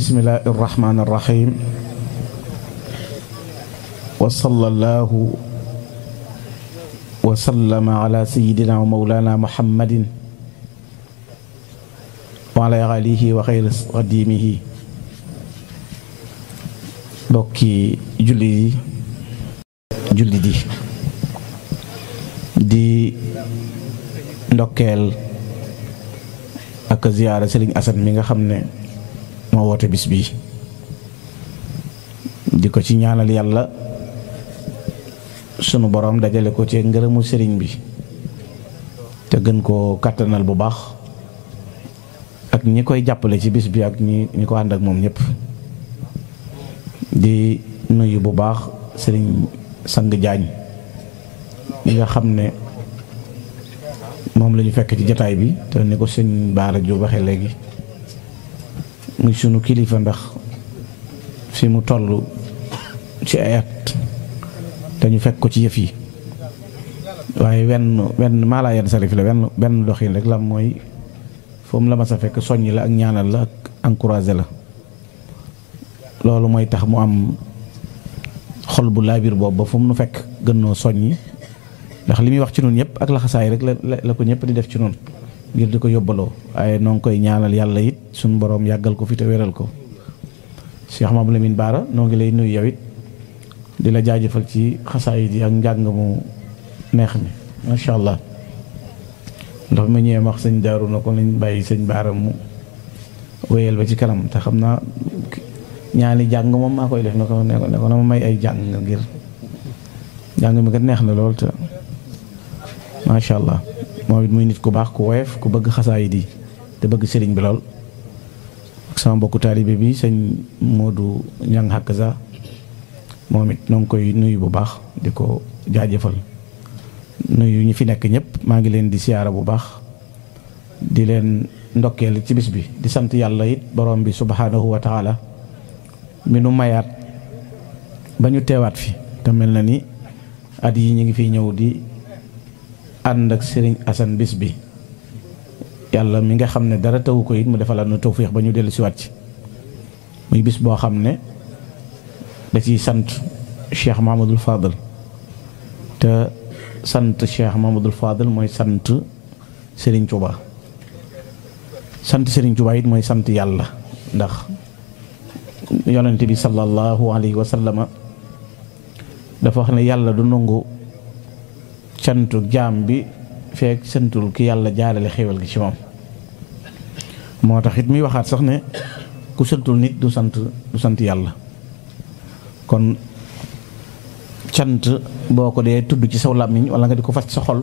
bismillahi irrahmani irrahim wa sallallahu wa sallama ala sayyidina wa mawlana muhammadin wa ala alihi wa xayri qadimihi. bokki jullit yi di ndokkeel ak ziyaara Sëriñ Asan mi nga xam ne moo woote bis bi di ko ci ñaanal yàlla sunu boroom dajale ko ci ngërëmu sëriñ bi te gën koo kàttanal bu baax ak ñi koy jàppale ci bis bi ak ñi ko ànd ak moom ñëpp. di nuyu bu baax sëriñ Sang Jaañ ñi nga xam ne moom la ñu fekk ci jataay bi te ni ko sëñ Baara Jóob waxee léegi muy sunu kilifa ndax fi mu toll ci ay at te ñu fekk ko ci yëf yi waaye wenn maalaa yenn sarif la benn doxin rek la mooy foofu la ma sa fekk soññ la ak ñaanal la ak encouragé la. loolu mooy tax mu am xol bu laabir boobu ba fu mu nu fekk gën noo soññi ndax li muy wax ci noonu ñëpp ak laxasaay rek la ko ñëpp di def ci noonu ngir di ko yóbbaloo waaye noo ngi koy ñaanal yàlla it suñu boroom yàggal ko fi te wéral ko. Cheikh Mamadou Lamine Bara noo ngi lay nuyu yow it di la jaajëfal ci xasaay yi ak njàng mu neex mi macha allah ndax ma ñëwee wax sëñ Daaru na ko nañ bàyyi sëñ Bara mu wéyal ba ci kanam te xam naa ñaani jàng moom maa koy def ne ko na ma may ay jàng ngir jàng mi kat neex na lool te macha allah moom it muy nit ku baax ku woyof ku bëgg xasaay di te bëgg sëriñ bi lool ak sama mbokku taalibe bi sëñ Modou Ñang Hakaza moom it noo ngi koy nuyu bu baax di ko jaajëfal nuyu ñi fi nekk ñëpp maa ngi leen di siyaara bu baax di leen ndokkeel ci bis bi di sant yàlla it borom bi subhanahu wa taala mi nu mayaat ba ñu teewaat fi te mel na ni at yi ñu ngi fiy ñëw di ànd ak Sëriñ Asan bis bi yàlla mi nga xam ne dara tawu ko it mu defalaat na tawfiix ba ñu dellu siwaat ci muy bis boo xam ne da ciy sant Cheikh Mahamadul Fadal te sant Cheikh Mahamadul Fadal mooy sant Sëriñ Tuuba sant Sëriñ Tuuba it mooy sant yàlla ndax yonent bi sallallahu alayhi wa sallama dafa wax ne yàlla du nangu cantu jaam bi fekk santul ki yàlla jaarale xéewal gi ci moom moo tax it muy waxaat sax ne ku santul nit du sant yàlla kon cant boo ko dee tudd ci saw làmmiñ wala nga di ko fas ci sa xol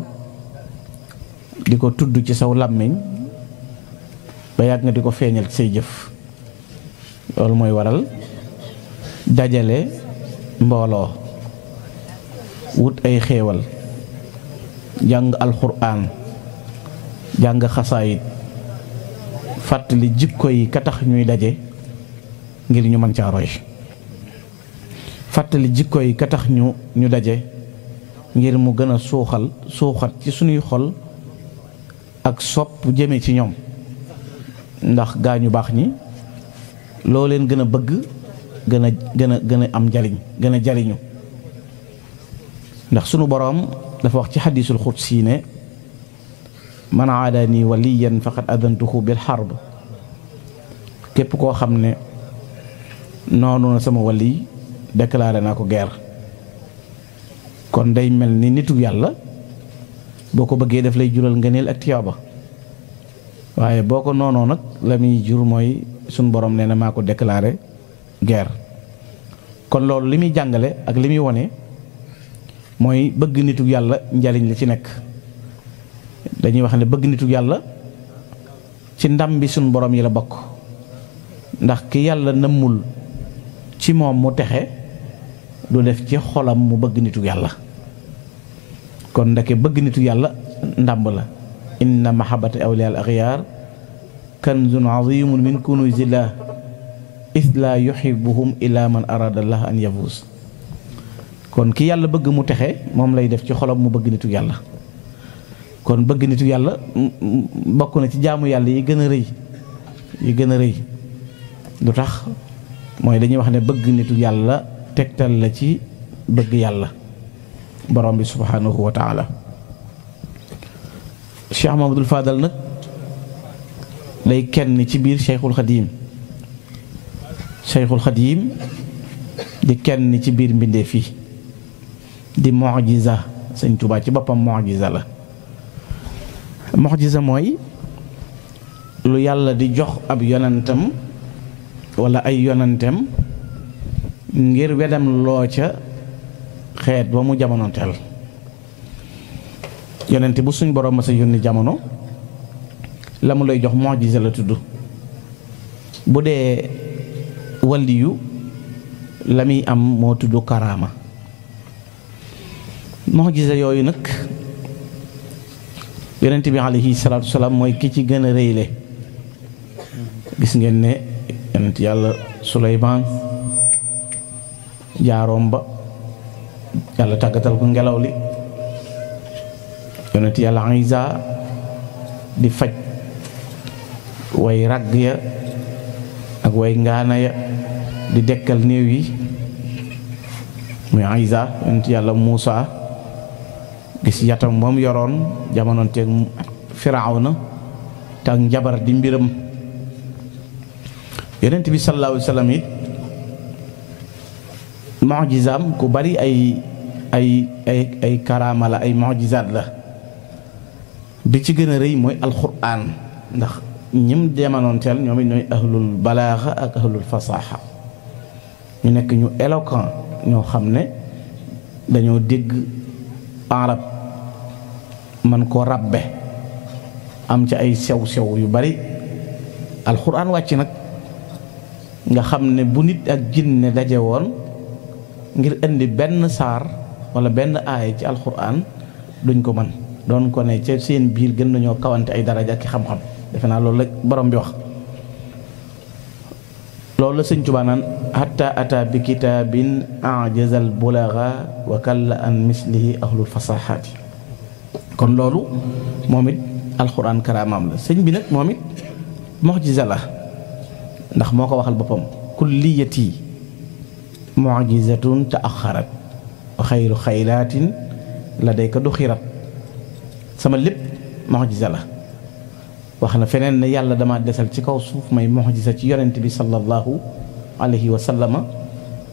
di ko tudd ci saw làmmiñ ba yàgg nga di ko feeñal ci say jëf loolu mooy waral dajale mbooloo wut ay xéewal jàng alxuraan jàng xasaayit fàttali jikko yi ka tax ñuy daje ngir ñu mën caa roy fàttali jikko yi ka tax ñu daje ngir mu gën a suuxat ci suñuy xol ak sopp jëme ci ñoom ndax gaañu baax ñi loo leen gën a bëgg gën a am njariñ gën a jariñu ndax sunu boroom dafa wax ci xadiisul xudsi ne man aadani waliyan faqad adantuhu bil harb képp koo xam ne noonu na sama wali déclaré naa ko guerre kon day mel ni nitu yàlla boo ko bëggee daf lay jural ngëneel ak tiyaaba waaye boo ko noonoo nag la muy jur mooy suñ borom nee na maa ko déclaré guerre kon loolu li muy jàngale ak li muy wone mooy bëgg nitu yàlla njariñ la ci nekk dañuy wax ne bëgg nitu yàlla ci ndam bi suñ borom yi la bokk ndax ki yàlla nëmmul ci moom mu texe du def ci xolam mu bëgg nitu yàlla kon ndeke bëgg nitu yàlla ndàmb la inna mahabbata awliya al axyaar kanzun azimun min kunuzillah is la yuhibbuhum ila man arada allah an yafuz kon ki yàlla bëgg mu texe moom lay def ci xolam mu bëgg nitu yàlla kon bëgg nitu yàlla bokk na ci jaamu yàlla yi gën a rëy lu tax mooy dañuy wax ne bëgg nitu yàlla tegtal la ci bëgg yàlla borom bi subhanahu wa taala. Cheikh Mamadul Fadal nag lay kenn ci biir Cheikhul Xadim. Cheikhul Xadim di kenn ci biir mbindeef yi di mu'jiza. Sëñ Tuubaa ci boppam mu'jiza la. mu'jiza mooy lu yàlla di jox ab yonentam wala ay yonentam ngir wedam loo ca xeet ba mu jamonoonteel. yonente bu suñ borom ma sa yónni jamono la mu lay jox mu'jiza la tudd. bu dee waliyu la muy am moo tudd karaama. mu'jiza yooyu nag yonent bi alayhi salaatu wasalaam mooy ki ci gën a rëyle. gis ngeen ne yonent yàlla Suleymaan jaaroom ba yàlla tàggatal ko ngelaw li. yonent yàlla Isa di faj way ragg ya ak way ngaana ya di dekkal néew yi muy Isa. yonent yàlla Muusa gis yatam moom yoroon jamonoon teeg Firawna te ak njabar di mbiram. yonent bi sallallahu alayhi wa sallam it mu'jizaam ku bari ay karaama la, ay mu'jizaat la. bi ci gën a rëy mooy alxuraan, ndax ñim jamonoon teel ñoom it ñooy ahlul balaaxa ak ahlul fasaaxa. ñu nekk ñu éloquent ñoo xam ne dañoo dégg arab man koo rabbe am ci ay sew-sew yu bari. alxuraan wàcc nag nga xam ne bu nit ak jinne daje woon ngir indi benn saar wala benn aaya ci alxuraan duñ ko mën. doon ko ne ca seen biir gën nañoo kawante ay daraja ak xam-xam. defe naa loolu la borom bi wax. loolu la Sëñ Tuubaa naan hatta ata bi kitaabin ajazal bulaga wa kalla an mislihi ahlul fasahaati. kon loolu moom it alxuraan karaamaam la. sëñ bi nag moom it mu'jiza la, ndax moo ko waxal boppam kulliyati mu'jizatun ta'axxarat wa xayru xaylaatin ladayka duxirat. sama lépp mu'jiza la. wax na feneen ne yàlla dama desal ci kaw suuf may mu'jiza ci yonent bi sallallahu alayhi wa sallama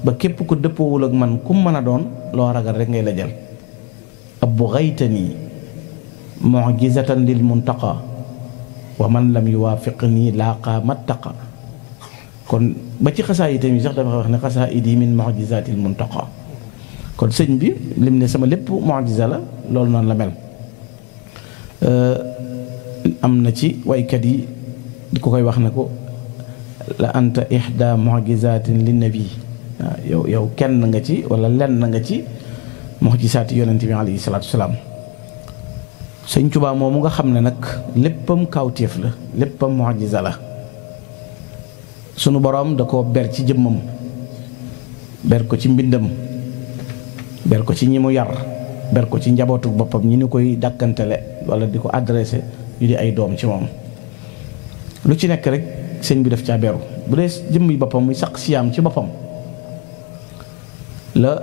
ba képp ku dëppoowul ak man kum mën a doon loo ragal rek ngay la jël. abbu xaytani mu'jizatan lil muntaqa wa man lam yuwaafiqni laaqa mattaqa. kon ba ci xasaayid yi sax dafa wax ne xasaayid yi min mu'jizatil muntaqa. kon sëñ bi lim ne sama lépp mu'jiza la, loolu noonu la mel. am na ci waykat yi di ko koy wax ne ko la anta ihda mu'jizatin lin nabi. yow kenn nga ci wala lenn nga ci mu'jizaati yonent bi alayhi salaatu wasalaam. sëñ Tuubaa moomu nga xam ne nag léppam kawtéef la, léppam mu'jiza la. sunu boroom da ko ber ci jëmmam, ber ko ci mbindam, ber ko ci ñi mu yar, ber ko ci njabootu boppam ñi ni koy dàkkantele wala di ko adressé ñu di ay doom ci moom. lu ci nekk rek sëñ bi def caa beru. bu dee jëmmi boppam muy sax siyaam ci boppam la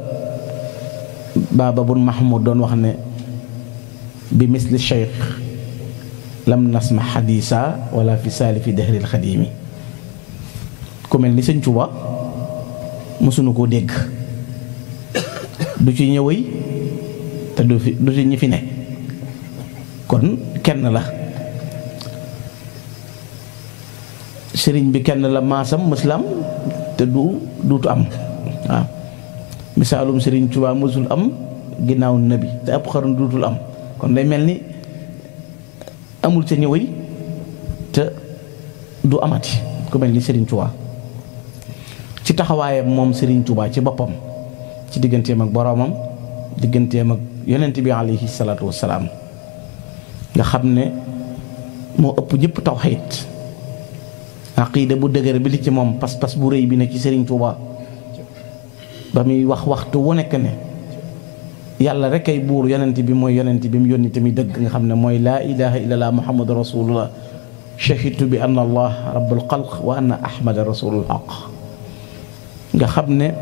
baaba bun Mahmoud doon wax ne bi misli cheikh lam nasma xadisa wala fi saali fi dahril xadimi. ku mel ni sëñ Tuuba mësuñu koo dégg, du ci ñëwëy te du ci ñi fi ne. kon kenn la, sëriñ bi kenn la, maasam mëslam te duutu am. waaw misaalum sëriñ Tuuba mësul am ginnaaw nabi te ab xarun duutul am. kon day mel ni amul ca ñëwëy te du amati ku mel ni sëriñ Tuuba ci taxawaayam moom sëriñ Tuuba ci boppam, ci digganteem ak boroomam, digganteem ak yonent bi alayhi salaatu wassalaam, nga xam ne moo ëpp ñëpp tawhiid. aqiida bu dëgër bi li ci moom, pas-pas bu rëy bi ne ci sëriñ Tuuba ba muy wax waxtu wu nekk ne yàlla rek ay buur, yonent bi mooy yonent bi mu yónni tamit dëgg, nga xam ne mooy laa ilaha illallah muhammadu rasulullah shahidtu bi anna allah rabbul xalq wa anna ahmada rasulul haq. nga xam ne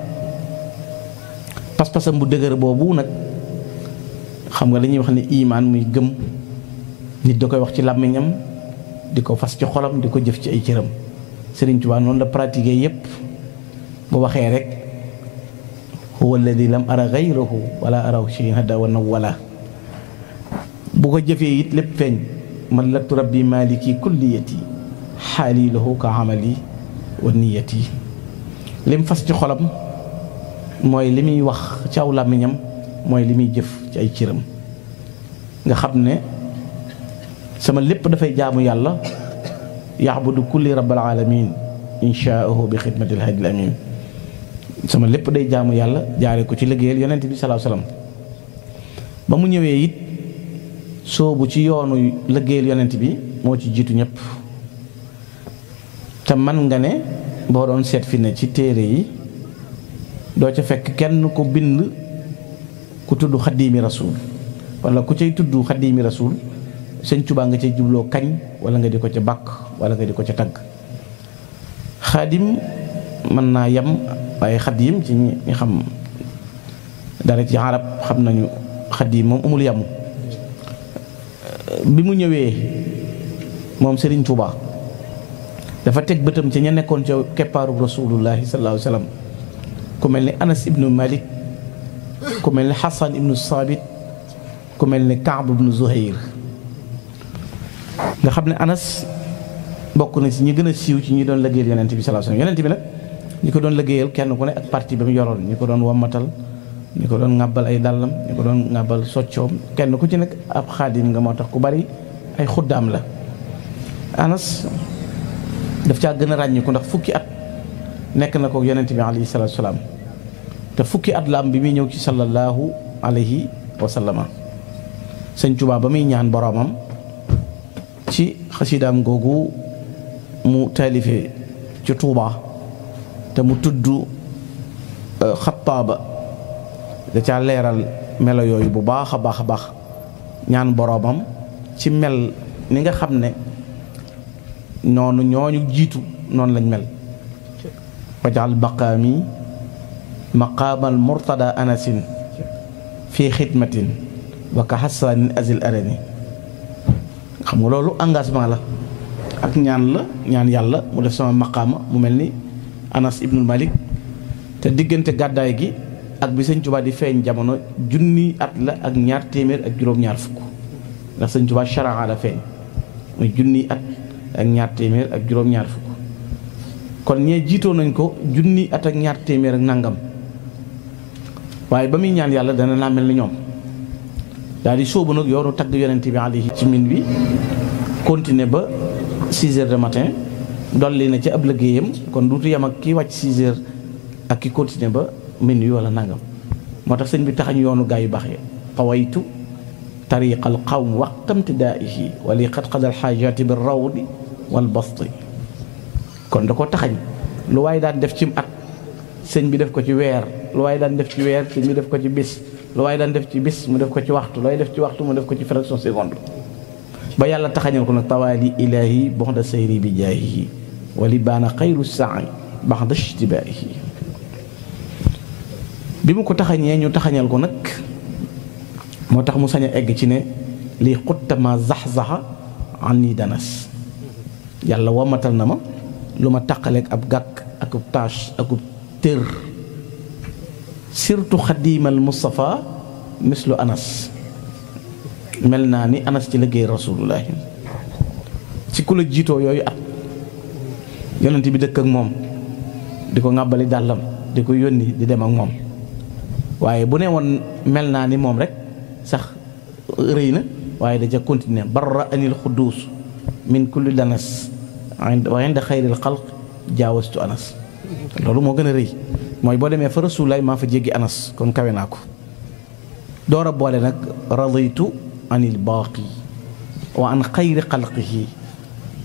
pas-pasam bu dëgër boobu nag xam nga dañuy wax ne imaan muy gëm nit da koy wax ci làmmiñam di ko fas ci xolam di ko jëf ci ay cëram. Sëriñ Tuubaa noonu la pratiquer yépp bu waxee rek huwa alladi lam ara gayrahu wala araw shay'an hada wa nawwala bu ko jëfee it lépp feeñ. mallaktu rabbi maliki kulliyati xaali lahu ka amali wa niyati. lim fas ci xolam mooy li muy wax ci aw làmmiñam mooy li muy jëf ci ay cëram. nga xam ne sama lépp dafay jaamu yàlla yaxbudu kulli rabbil alamin inshaahu bi xidmatil hadil amin. sama lépp day jaamu yàlla jaare ko ci liggéeyal yonent bi sallallahu alayhi wasallam. ba mu ñëwee it soobu ci yoonu liggéeyal yonent bi moo ci jiitu ñëpp. te man nga ne boo doon seet fi ne ci téere yi doo ca fekk kenn ku bind ku tudd xaddiimi rasul wala ku cay tudd xaddiimi rasul Sëñ Tuubaa nga cay jubloo kañ wala nga di ko ca bàkk wala nga di ko ca tagg. xaadim mën naa yem waaye xaddiim ci ñi xam dara ci arab xam nañu xaddiim moom amul yem. bi mu ñëwee moom Serigne Touba dafa teg bëtam ci ña nekkoon ca keppaaru rasulullahi sallallahu alayhi wa sallam ku mel ni Anas ibnu Malik ku mel ni Hassan ibnu Sabit ku mel ni Kaab ibnu Zuhayr. nga xam ne Anas bokk na ci ñi gën a siiw ci ñi doon liggéeyal yonent bi sallallahu alayhi wa sallam. yonent bi nag ñi ko doon liggéeyal kenn ku ne ak parti ba mu yoroon ñi ko doon wammatal ñi ko doon ŋàbbal ay dàllam ñi ko doon ŋàbbal soccoom kenn ku ci nekk ab xaadim nga moo tax ku bari ay xuddaam la. Anas daf caa gën a ràññiku ndax fukki at nekk na ko yonent bi alayhi salaatu salaam te fukki at la am bi muy ñëw ci sallallahu alayhi wa sallama. Sëñ Tuubaa ba muy ñaan boroomam ci xasidaam googu mu taalifee ci Tuubaa te mu tudd xattaaba da caa leeral melo yooyu bu baax a baax a baax ñaan boroomam ci mel ni nga xam ne noonu ñooñu jiitu noonu lañ mel. wajal baqaami maqaamal murtada anasin fii xidmatin wa ka xasaanin azil arani. xam nga loolu engagement la ak ñaan la ñaan yàlla mu def sama maqaama mu mel ni Anas ibnul Malik. te diggante gàddaay gi ak bi Sëñ Tuubaa di feeñ jamono junni at la ak ñaar téeméer ak juróom-ñaar fukk ndax Sëñ Tuubaa sharaa la feeñ muy junni at ak ñaar téeméer ak juróom-ñaar fukk. kon ñee jiitoo nañ ko junni at ak ñaar téeméer ak nangam waaye ba muy ñaan yàlla dana naa mel ni ñoom daal di sóobu nag yoonu tagg yonent bi alayhi ci min bi continuer ba 6 heures de matin dolli na ci ab liggéeyam kon duutu yem ak ki wàcc 6 heures ak ki continuer ba min wi wala nangam. moo tax sëñ bi taxañ yoonu gaa yu baax yi tawaytu tariqal qawm waqtamtidaihi wali qad qadal xaajaati bi rawdi wal basti. kon da ko taxañ lu waaye daan def ci at sëñ bi def ko ci weer lu waaye daan def ci weer sëñ bi def ko ci bis lu waaye daan def ci bis mu def ko ci waxtu looy def ci waxtu mu def ko ci fraction seconde ba yàlla taxañal ko nag tawaali ilaahi bonda sayri bi jaahihi wali baana xayru saai baxda ishtibaahi. bi mu ko taxañee ñu taxañal ko nag moo tax mu sañ a egg ci ne lii xuttama zax-zaxa an nii danas yàlla wamatal na ma lu ma taqaleeg ab gàkk akub tâche akub tër surtout xadiimal Mustafa mislu Anas mel naa ni Anas ci liggéey rasulullahi ci ku la jiitoo yooyu at yonent bi dëkk ak moom di ko ŋàbbali dàllam di ko yónni di dem ak moom waaye bu ne woon mel naa ni moom rek sax rëy na waaye da ca continuer barra anil xuddus min kulli danas wa inda xayril xalq jaawastu Anas loolu moo gën a rëy mooy boo demee fa rasulullahi maa fa jéggi Anas kon kawe naa ko door a boole nag raditu anil baaqi wa an xayri xalqihi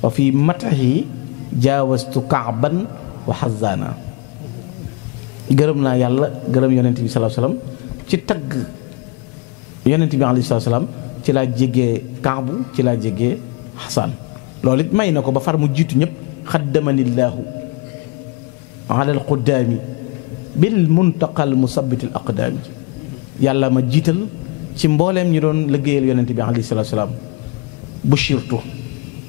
wa fi matahi jaawastu kaaban wa xazaana. gërëm naa yàlla gërëm yonent bi sallallahu alayhi wasallam ci tagg yonent bi alayhi salaam ci laa jéggee kaabu ci laa jéggee xasaan loolu it may na ko ba far mu jiitu ñëpp xaddamanillaahu ala alquddaami bil muntaqal musabbitil aqdaami yàlla ma jiital ci mbooleem ñi doon liggéeyal yonente bi alayhi salaatu salaam bushirtu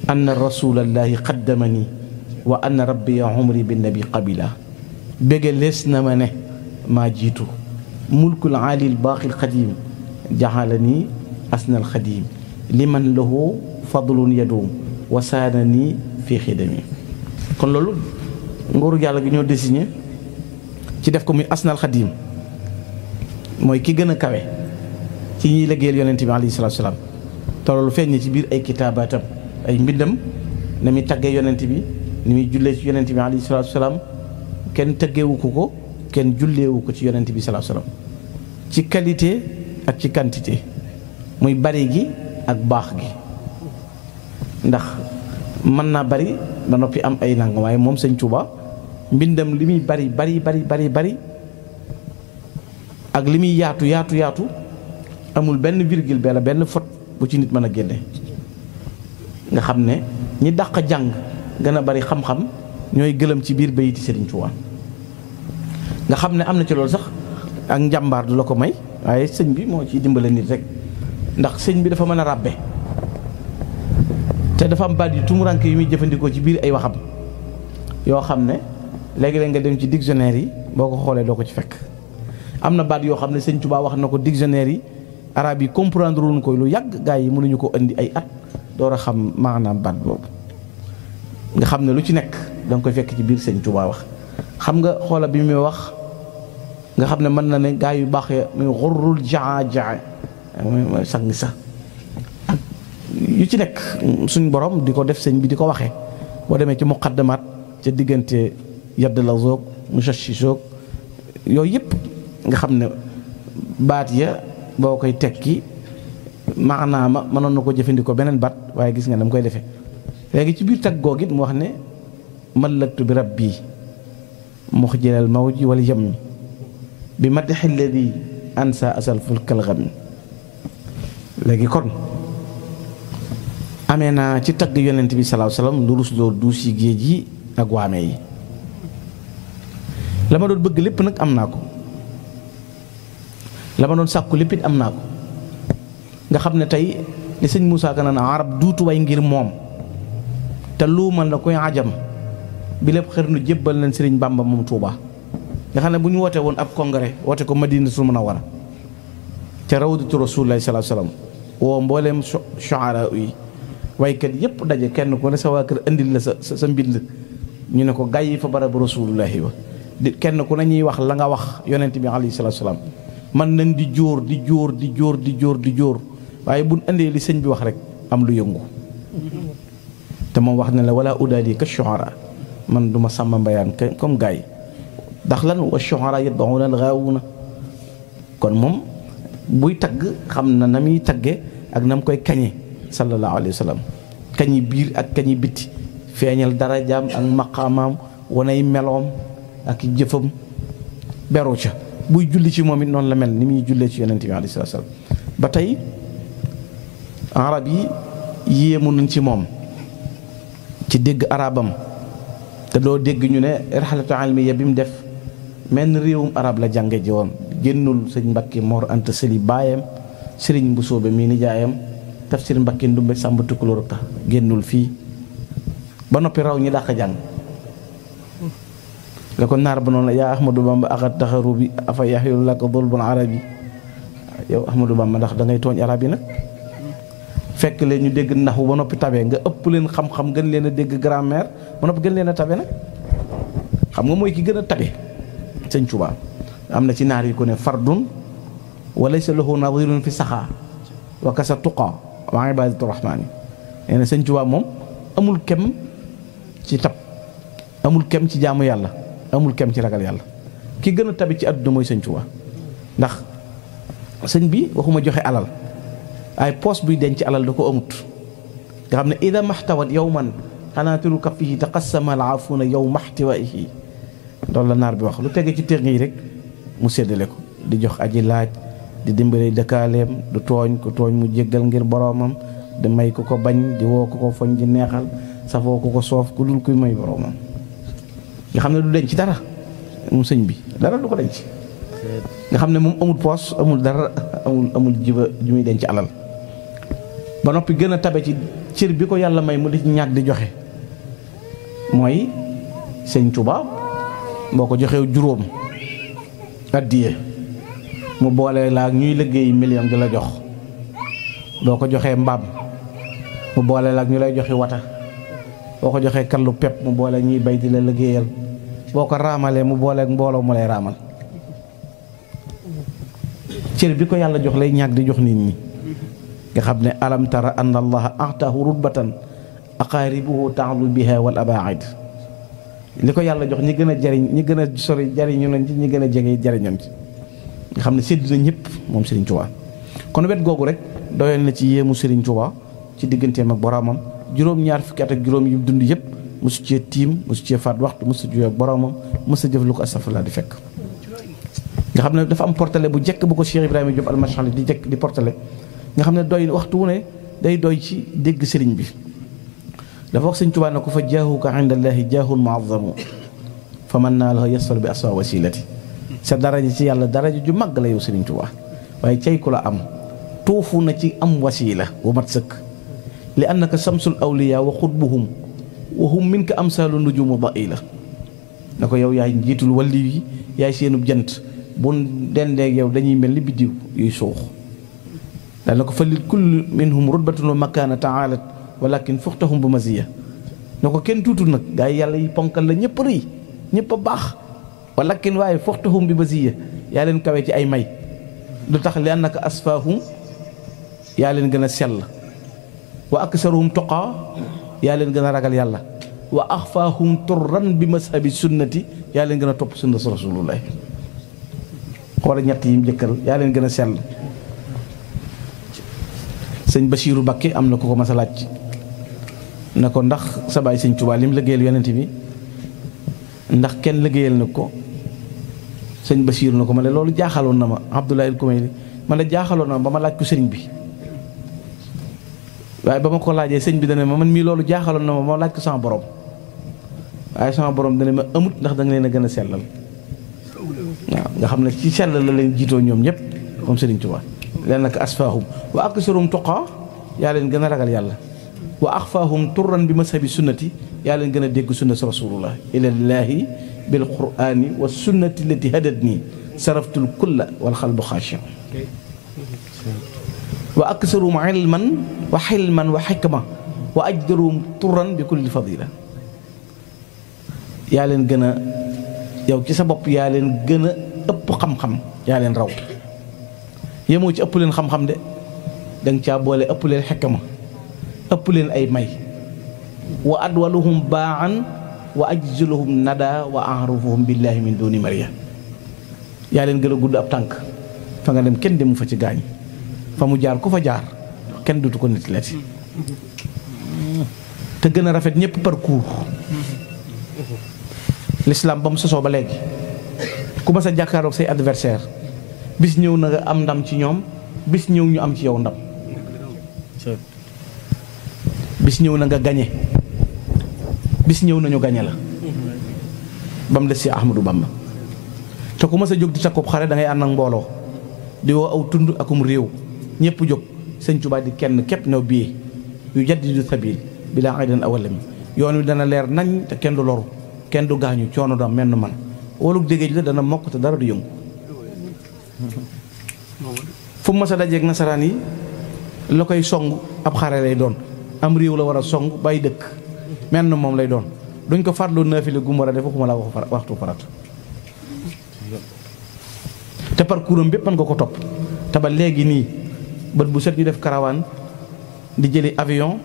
anna rasulallaahi qaddamani wa anna rabbiya umri bin nabi qabila bége lees na ma ne maa jiitu mulkul aalil baaqil xadiim jaxalani asnal xadiim liman lahu fadlun yaduum wasaana nii fii xidami kon loolu nguuru yàlla gi ñoo désigné ci def ko muy asnal xadiim mooy ki gën a kawe ci ñiy liggéeyal yonent bi alayhi salaatu salaam te loolu feeñ ci biir ay kitaabaatam ay mbindam na muy taggee yonent bi ni muy jullee ci yonent bi alayhi salaatu salaam kenn taggeewu ko kenn julleewu ko ci yonent bi salaatu salaam ci qualité ak ci quantité muy bari gi ak baax gi ndax mën naa bari ba noppi am ay nangam waaye moom sëñ Tuuba mbindam li muy bari ak li muy yaatu amul benn virgule bela benn faute bu ci nit mën a génne nga xam ne ñi dàq jàng gën a bari xam-xam ñooy gëlëm ci biir bayiti Sëriñ Tuuba nga xam ne am na ci loolu sax ak njàmbaar du la ko may waaye sëñ bi moo ciy dimbale nit rek ndax sëñ bi dafa mën a ràbbe te dafa am baat yu tumuranke yu muy jëfandikoo ci biir ay waxam yoo xam ne léegi-léeg nga dem ci dictionnaire yi boo ko xoolee doo ko ci fekk am na baat yoo xam ne sëñ Tuubaa wax na ko dictionnaire yi arab yi comprendre wuñ ko lu yàgg gaa yi mënuñu ko indi ay at door a xam maanaam baat boobu nga xam ne lu ci nekk da nga koy fekk ci biir sëñ Tuubaa wax xam nga xoola bi muy wax nga xam ne mën na ne gaa yu baax ya muy xurrul jaa mooy sang sax ak yu ci nekk suñ borom di ko def sëñ bi di ko waxee boo demee ci muqaddamaat ca diggante yadd la zoog mushashi zoog yooyu yëpp nga xam ne baat ya boo koy tekki maanaama mënoon na ko jëfandikoo beneen baat waaye gis nga dama koy defee léegi ci biir tag goog it mu wax ne mallaktu bi rabbi muxjilal mawji wal yammi bi madxi alladi ansa asal fulkal xami léegi kon amee naa ci tagg yonent bi salaahu salaam lu rusloo duus yi géej yi ak waame yi la ma doon bëgg lépp nag am naa ko la ma doon sàkku lépp it am naa ko nga xam ne tey li sëñ Moussa Ka naan arab duutu way ngir moom te luumal na koy ajam bi lépp xër nu jébbal nañ Sëriñ Bàmba moom Tuuba nga xam ne bu ñu wootee woon ab congrès woote ko Madinatul Munawwara ca rawdatu Rasuulullaahi sallallaahu alayhi wa sallam woo mbooleem shu'araa yi waykat yépp daje kenn ku ne sa waa kër indil la sa mbind ñu ne ko gàyyi fa barabu Rasuulullaahi wa di kenn ku ne ñuy wax la nga wax yonent bi alayhi salaatu wa salaam man nañ di jóor waaye buñ indee li sëñ bi wax rek am lu yëngu te moom wax na la wala udaali ka shu'araa man duma sàmm mbayaan comme gaay ndax lan wa shu'araa yatba'uuna al-ghaawuuna kon moom buy tagg xam na muy tagge ak na mu koy kañe sallallahu alayhi wa sallam kañi biir ak kañi bitti feeñal darajaam ak maqaamaam wanay meloom ak jëfam beru ca buy julli ci moom it noonu la mel ni muy jullee ci yonent bi alayhi salaam ba tey arab yi yéemu nañ ci moom ci dégg arabam te doo dégg ñu ne rihlatu ilmiya bi mu def menn réewum arab la jànge ji woon génnul sëñ Mbàkke Mor Anta Sali baayam sëriñ bu soobe mii nijaayam tafsir Mbàkke Ndumbe Sàmba Tukulóor tax génnul fii ba noppi raw ñi dàq jàng la ko naar ba noonu la yaa Ahmadou Bamba axat taxaru bi afa yaxyu laka dulbun arabi yow Ahmadou Bamba ndax da ngay tooñ arab yi nag fekk leen ñu dégg naxu ba noppi tabe nga ëpp leen xam-xam gën leen a dégg grammaire ba noppi gën leen a tabe nag xam nga mooy ki gën a tabe sëñ Tuubaa am na ci naar yi ko ne fardun wa laysa lahu nadirun fi saxaa wa kasa tuqa wa ibadatu rahmaani nee na sëñ Tuubaa moom amul kem ci tab amul kem ci jaamu yàlla amul kem ci ragal yàlla ki gën a tabe ci àdduna mooy sëñ Tuubaa ndax sëñ bi waxuma joxe alal ay poos buy denc alal da ko amut nga xam ne ida maxtawat yowman xanaatiru kaffihi taqassama alaafuuna yow maxtiwaihi loolu la naar bi wax lu tege ci tér yi rek mu séddale ko di jox aji laaj di dimbale dëkkaaleem du tooñ ku tooñ mu jéggal ngir boroomam di may ku ko bañ di woo ku ko foñ di neexal safoo ku ko soof ku dul kuy may boroomam nga xam ne du denc dara moom sëñ bi dara du ko denc nga xam ne moom amul poos amul dara amul jiba ju muy denc alal ba noppi gën a tabe ci cër bi ko yàlla may mu di ñàkk di joxe mooy sëñ Tuubaa boo ko joxee juróom addiye mu boole laa ñuy liggéey million di la jox boo ko joxee mbaam mu boole laa ñu lay joxi wata boo ko joxee kallu pepp mu boole ñuy bay di la liggéeyal boo ko raamalee mu booleeg mbooloo mu lay raamal cër bi ko yàlla jox lay ñàkk di jox nit ñi nga xam ne alam tara anna allaha ataahu rutbatan aqaaribuhu ta'lu biha wal abaid li ko yàlla jox ñi gën a jariñ ñi gën a sori jariñu nañ ci ñi gën a jege jariñoon ci nga xam ne sédd na ñëpp moom Serigne Touba kon wet googu rek doyoon na ci yéemu Serigne Touba ci digganteem ak boromam juróom-ñaar fukki at ak juróom yi dund yëpp mosu cee tiim mosu cee faat waxtu mosu juyoo ak boromam mosu jëf lu ko astafurlah di fekk nga xam ne dafa am portale bu jekk bu ko Cheikh Ibrahima Diop almashali di jekk di portale nga xam ne doy waxtu wu ne day doy ci dégg sëriñ bi dafa wax sëñ Tuubaa ne ko fa jaahuka inda allaahi jaahun muazzamu fa man naa la yasfal bi aswa wasilati sa daraja ci yàlla daraja ju màgg la yow sëriñ Tuubaa waaye cay ku la am tuufu na ci am wasila bu mat sëkk li annaka samsul awliya wa xutbuhum wa hum minka amsaalu nujumu daila na ko yow yaay njiitul walli yi yaay seenub jant bu dendeeg yow dañuy mel ni biddiw yuy suux daal na ko fa lil kulli minhum rutbatun wa makaana taalat walakin fuxtahum bu maziya na ko kenn tuutul nag gaa yi yàlla yi ponkal la ñëpp rëy ñëpp a baax walakin waaye fuxtahum bi maziya yaa leen kawe ci ay may lu tax li annaka asfaahum yaa leen gën a sell wa aksaruhum toqaa yaa leen gën a ragal yàlla wa axfaahum turran bi mazhabi sunnati yaa leen gën a topp sunna sa rasulullah xoola ñett yi mu jëkkal yaa leen gën a sell sëñ Basiiru Bakke am na ku ko mas a laaj na ko ndax sa baay sëñ Tuubaa lim liggéeyal yonent bi ndax kenn liggéeyal na ko sëñ Basiiru na ko ma ne loolu jaaxaloon na ma Abdoulaye El Koumayri ma ne jaaxaloon na ma ba ma laaj ko sëriñ bi waaye ba ma ko laajee sëñ bi dana ma man mii loolu jaaxaloon na ma laaj ko sama borom waaye sama borom dana ma amut ndax da nga leen a gën a sellal waaw nga xam ne ci sellal la leen jiitoo ñoom ñëpp comme sëriñ Tuubaa leen nag asfaahum wa aksaruhum tuqaa yaa leen gën a ragal yàlla wa axfaahum turran bi mazhabi sunnati yaa leen gën a dégg sunna si rasulullah ilallaahi bil qur'ani wa sunnati allati hadat nii saraftul kulla wal xalbu xaashi wa aksaruhum ilman wa xilman wa xikma wa ajdaruhum turran bi kulli fadila yaa leen gën a yow ci sa bopp yaa leen gën a ëpp xam-xam yaa leen raw yemoo ci ëpp leen xam-xam de danga caa boole ëpp leen xikma ëpp leen ay may wa adwaluhum baan wa ajzuluhum nada wa ahrufuhum billahi min duni mariya yaa leen gën a gudd ab tànk fa nga dem kenn demu fa ci gaañ fa mu jaar ku fa jaar kenn dutu ko nit leeti te gën a rafet ñëpp parcours l'islam ba mu sosoo ba léegi ku ma sa jàkkaaroog say adversaire bis ñëw na nga am ndam ci ñoom bis ñëw ñu am ci yow ndam bis ñëw na nga gañe bis ñëw nañu gañe la ba mu des ci Ahmadou Bamba te ku ma sa jóg di takkub xare da ngay ànd ak mbooloo di woo aw tund akum réew ñëpp jóg sëñ Tuubaa di kenn képp new bii yu jaddidu sabil bilaa aydan awalami yoon wi dana leer nañ te kenn du loru kenn du gaañu coono dam menn man wóolug déggéej la dana mokk te dara du yëngu fu mu mas a dajeeg nasaraan yi la koy song ab xare lay doon am réew la war a song bàyyi dëkk menn moom lay doon duñ ko farloo naafile gum war a def waxuma la waxtu farat te parcours am bépp mën nga ko topp te ba léegi nii bët bu set ñu def karawaan di jëli avion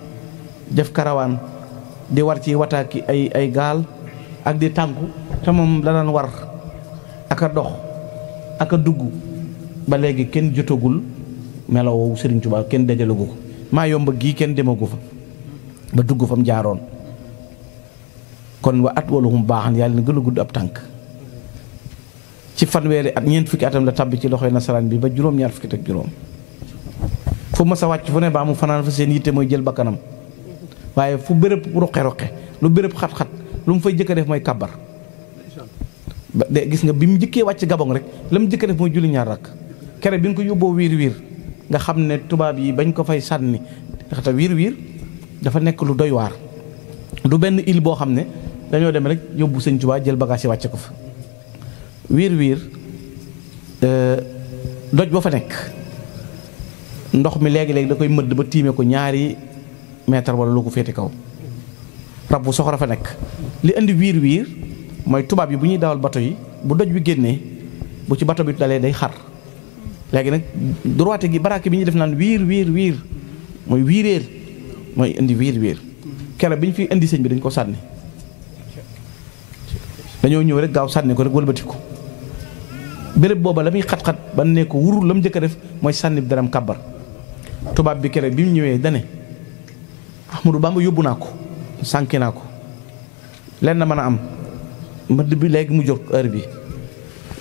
def karawaan di war ci wataaki ay gaal ak di tànku te moom la daan war ak a dox ak a dugg ba léegi kenn jotagul meloo Serigne Touba kenn dajalagu ko maa yomba gii kenn demagu fa ba dugg fa mu jaaroon kon wa at waluhum baaxan yàlla na gën a gudd ab tànk ci fanweeri at ñeent fukki atam la tabbi ci loxoy nasaraan bi ba juróom-ñaar fukki ak juróom fu ma sa wàcc fu ne baa mu fanaan fa seen yitte mooy jël bakkanam waaye fu béréb ruqe-ruqe lu béréb xat-xat lu mu fay jëkk a def mooy kàbbar de gis nga bi mu njëkkee wàcc Gabon rek la mu jëkk a def mooy julli ñaar rakk kere bi nga ko yóbboo wiir nga xam ne tubaab yi bañ ko fay sànni ndaxte wiir dafa nekk lu doy waar du benn île boo xam ne dañoo dem rek yóbbu sëñ Tuubaa jël bagage yi wàcce ko fa wiir doj ba fa nekk ndox mi léegi-léegi da koy mëdd ba tiime ko ñaari mètre wala lu ko féete kaw rab bu soxora fa nekk li indi wiir mooy tubaab yi bu ñuy dawal bato yi bu doj bi génnee bu ci bato bi dalee day xar léegi nag droite gi baraake bi ñuy def naan wiir mooy wiiréer mooy indi wiir kere bi ñu fi indi sëñ bi dañ ko sànni dañoo ñëw rek gaaw sànni ko rek wëlbati ko béréb booba la muy xat-xat ba ne ko wurul la mu njëkk a def mooy sànni bi daram kàbbar tubaab bi kere bi mu ñëwee dane Ahmadou Bamba yóbbu naa ko sànki naa ko lenn na mën a am mëdd bi léegi mu jóg heure bi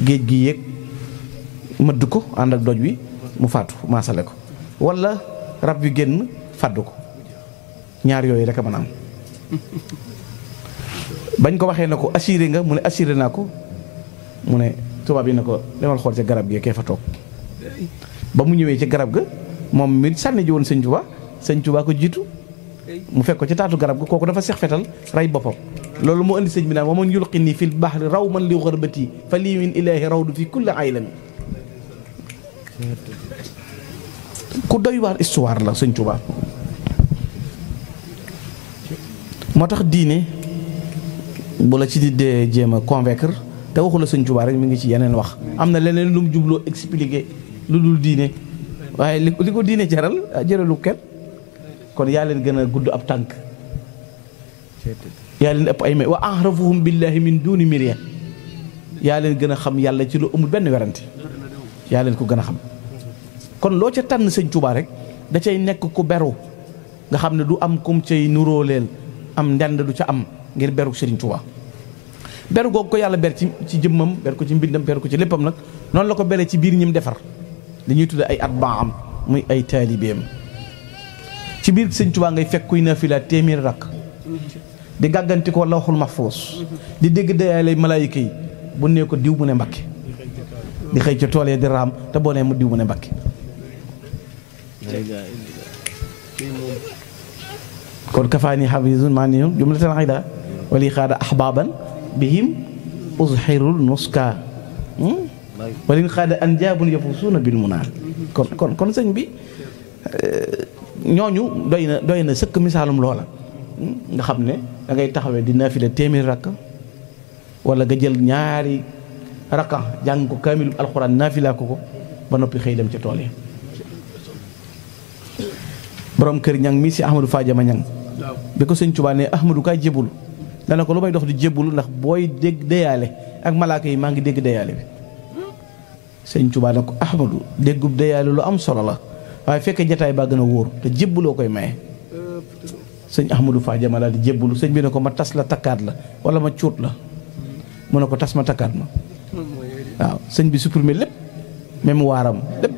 géej gi yéeg mëdd ko ànd ak doj wi mu faatu maasale ko wala rab bi génn fàddu ko ñaar yooyu rek a mën a am bañ ko waxee ne ko assuré nga mu ne assuré naa ko mu ne tubaab yi ne ko demal xool ca garab gi kee fa toog ba mu ñëwee ci garab ga moom mi sànni ji woon sëñ Tuubaa ko jiitu mu fekk ko ci taatu garab ga kooku dafa seex fetal rey boppam loolu moo indi sëñ bi naan wa man yulqini fil bahri raw man li gharbati fa lii min ilaahi rawdu fi kulli aylami ku doy waar histoire la sëñ Tuubaa moo tax diine bu la ci di dee jéem a convaincre te waxu la sëñ Tuubaa rek mi ngi ci yeneen wax am na leneen lu mu jubloo expliquer lu dul diine waaye li ko diine jëralu kenn kon yaa leen gën a gudd ab tànk yaa leen ëpp ay may wa ahrafuhum billahi min duni mirya yaa leen gën a xam yàlla ci lu amul benn werante yaa leen ko gën a xam kon loo ca tànn sëñ Tuubaa rek da cay nekk ku beru nga xam ne du am kum cay nuróoleel am ndend du ca am ngir beru sëriñ Tuubaa beru googu ko yàlla ber ci jëmmam ber ko ci mbindam ber ko ci léppam nag noonu la ko bere ci biir ñim defar li ñuy tudde ay atbaam muy ay taalibeem ci biir sëñ Tuubaa ngay fekk kuy naafila téeméeri rakk di gàgganti ko lawxul mahfuus di dégg dayaale malaayika yi bu nee ko diw mu ne Mbàkke di xëy ca tool yi di raam te boo nee mu diw mu ne Mbàkke kon kafaani xafisun maa nihum jumlatan xayda wali xaada ahbaban bihim uzhirul nuska walin xaada anjaabun yafusuuna bil munaa kon sëñ bi ñooñu doy na sëkk misaalum loola nga xam ne da ngay taxawee di naafila téeméeri rakka wala nga jël ñaari rakka jàng ko kaamilu alxuraan naafila ko ba noppi xëy dem ca tool yi borom kër ñang mi si Ahmadou Fadiama ñang bi ko sëñ Tuubaa ne Ahmadou kaay jébul dana ko lu may dox di jébul ndax booy dégg deyaale ak malaaka yi maa ngi dégg deyaale bi sëñ Tuubaa ne ko Ahmadou déggub deyaale lu am solo la waaye fekkee jataay baa gën a wóor te jébbuloo koy maye sëñ Ahmadou Fadiama daal di jébbulu sëñ bi ne ko ma tas la takkaat la wala ma cuut la mu ne ko tas ma takkaat ma waaw sëñ bi supprimer lépp même waaram lépp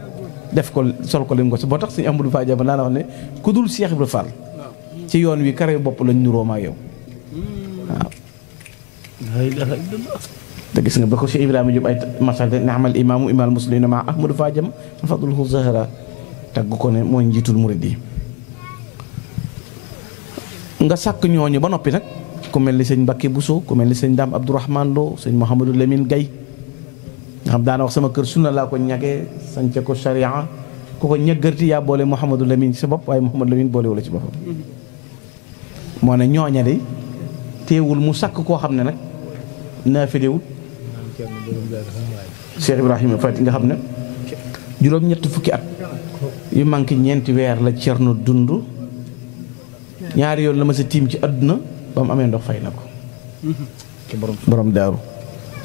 def ko sol ko leen ko si boo tax sëñ Ahmadou Fadiama daana wax ne ku dul Cheikh Ibra Fall ci yoon wi kare bopp lañ nuroo maa yow waaw te gis nga ba ko Cheikh Ibrahima Diop ay masal ni'mal imaamu imaam muslimina ma Ahmadou Fadiama fadluhu zahra tagg ko ne mooy njiitul murid yi nga sàkk ñooñu ba noppi nag ku mel ni sëñ Mbakke Bousso ku mel ni sëñ Dame Abdourahmane Lo sëñ Mouhamadou Lamine Gaye nga xam daana wax sama kër sunna laa ko ñagee sance ko sharia ku ko ñëggarti yaa boole Mouhamadou Lamine ci sa bopp waaye Mouhamadou Lamine boole wala ci boppam moo ne ñooña de teewul mu sàkk koo xam ne nag naafilewut Cheikh Ibrahima Fati nga xam ne juróom-ñett fukki at yu manqué ñeenti weer la Cerno dund ñaari yoon la ma sa tiim ci àdduna ba mu amee ndox fay na ko borom daaru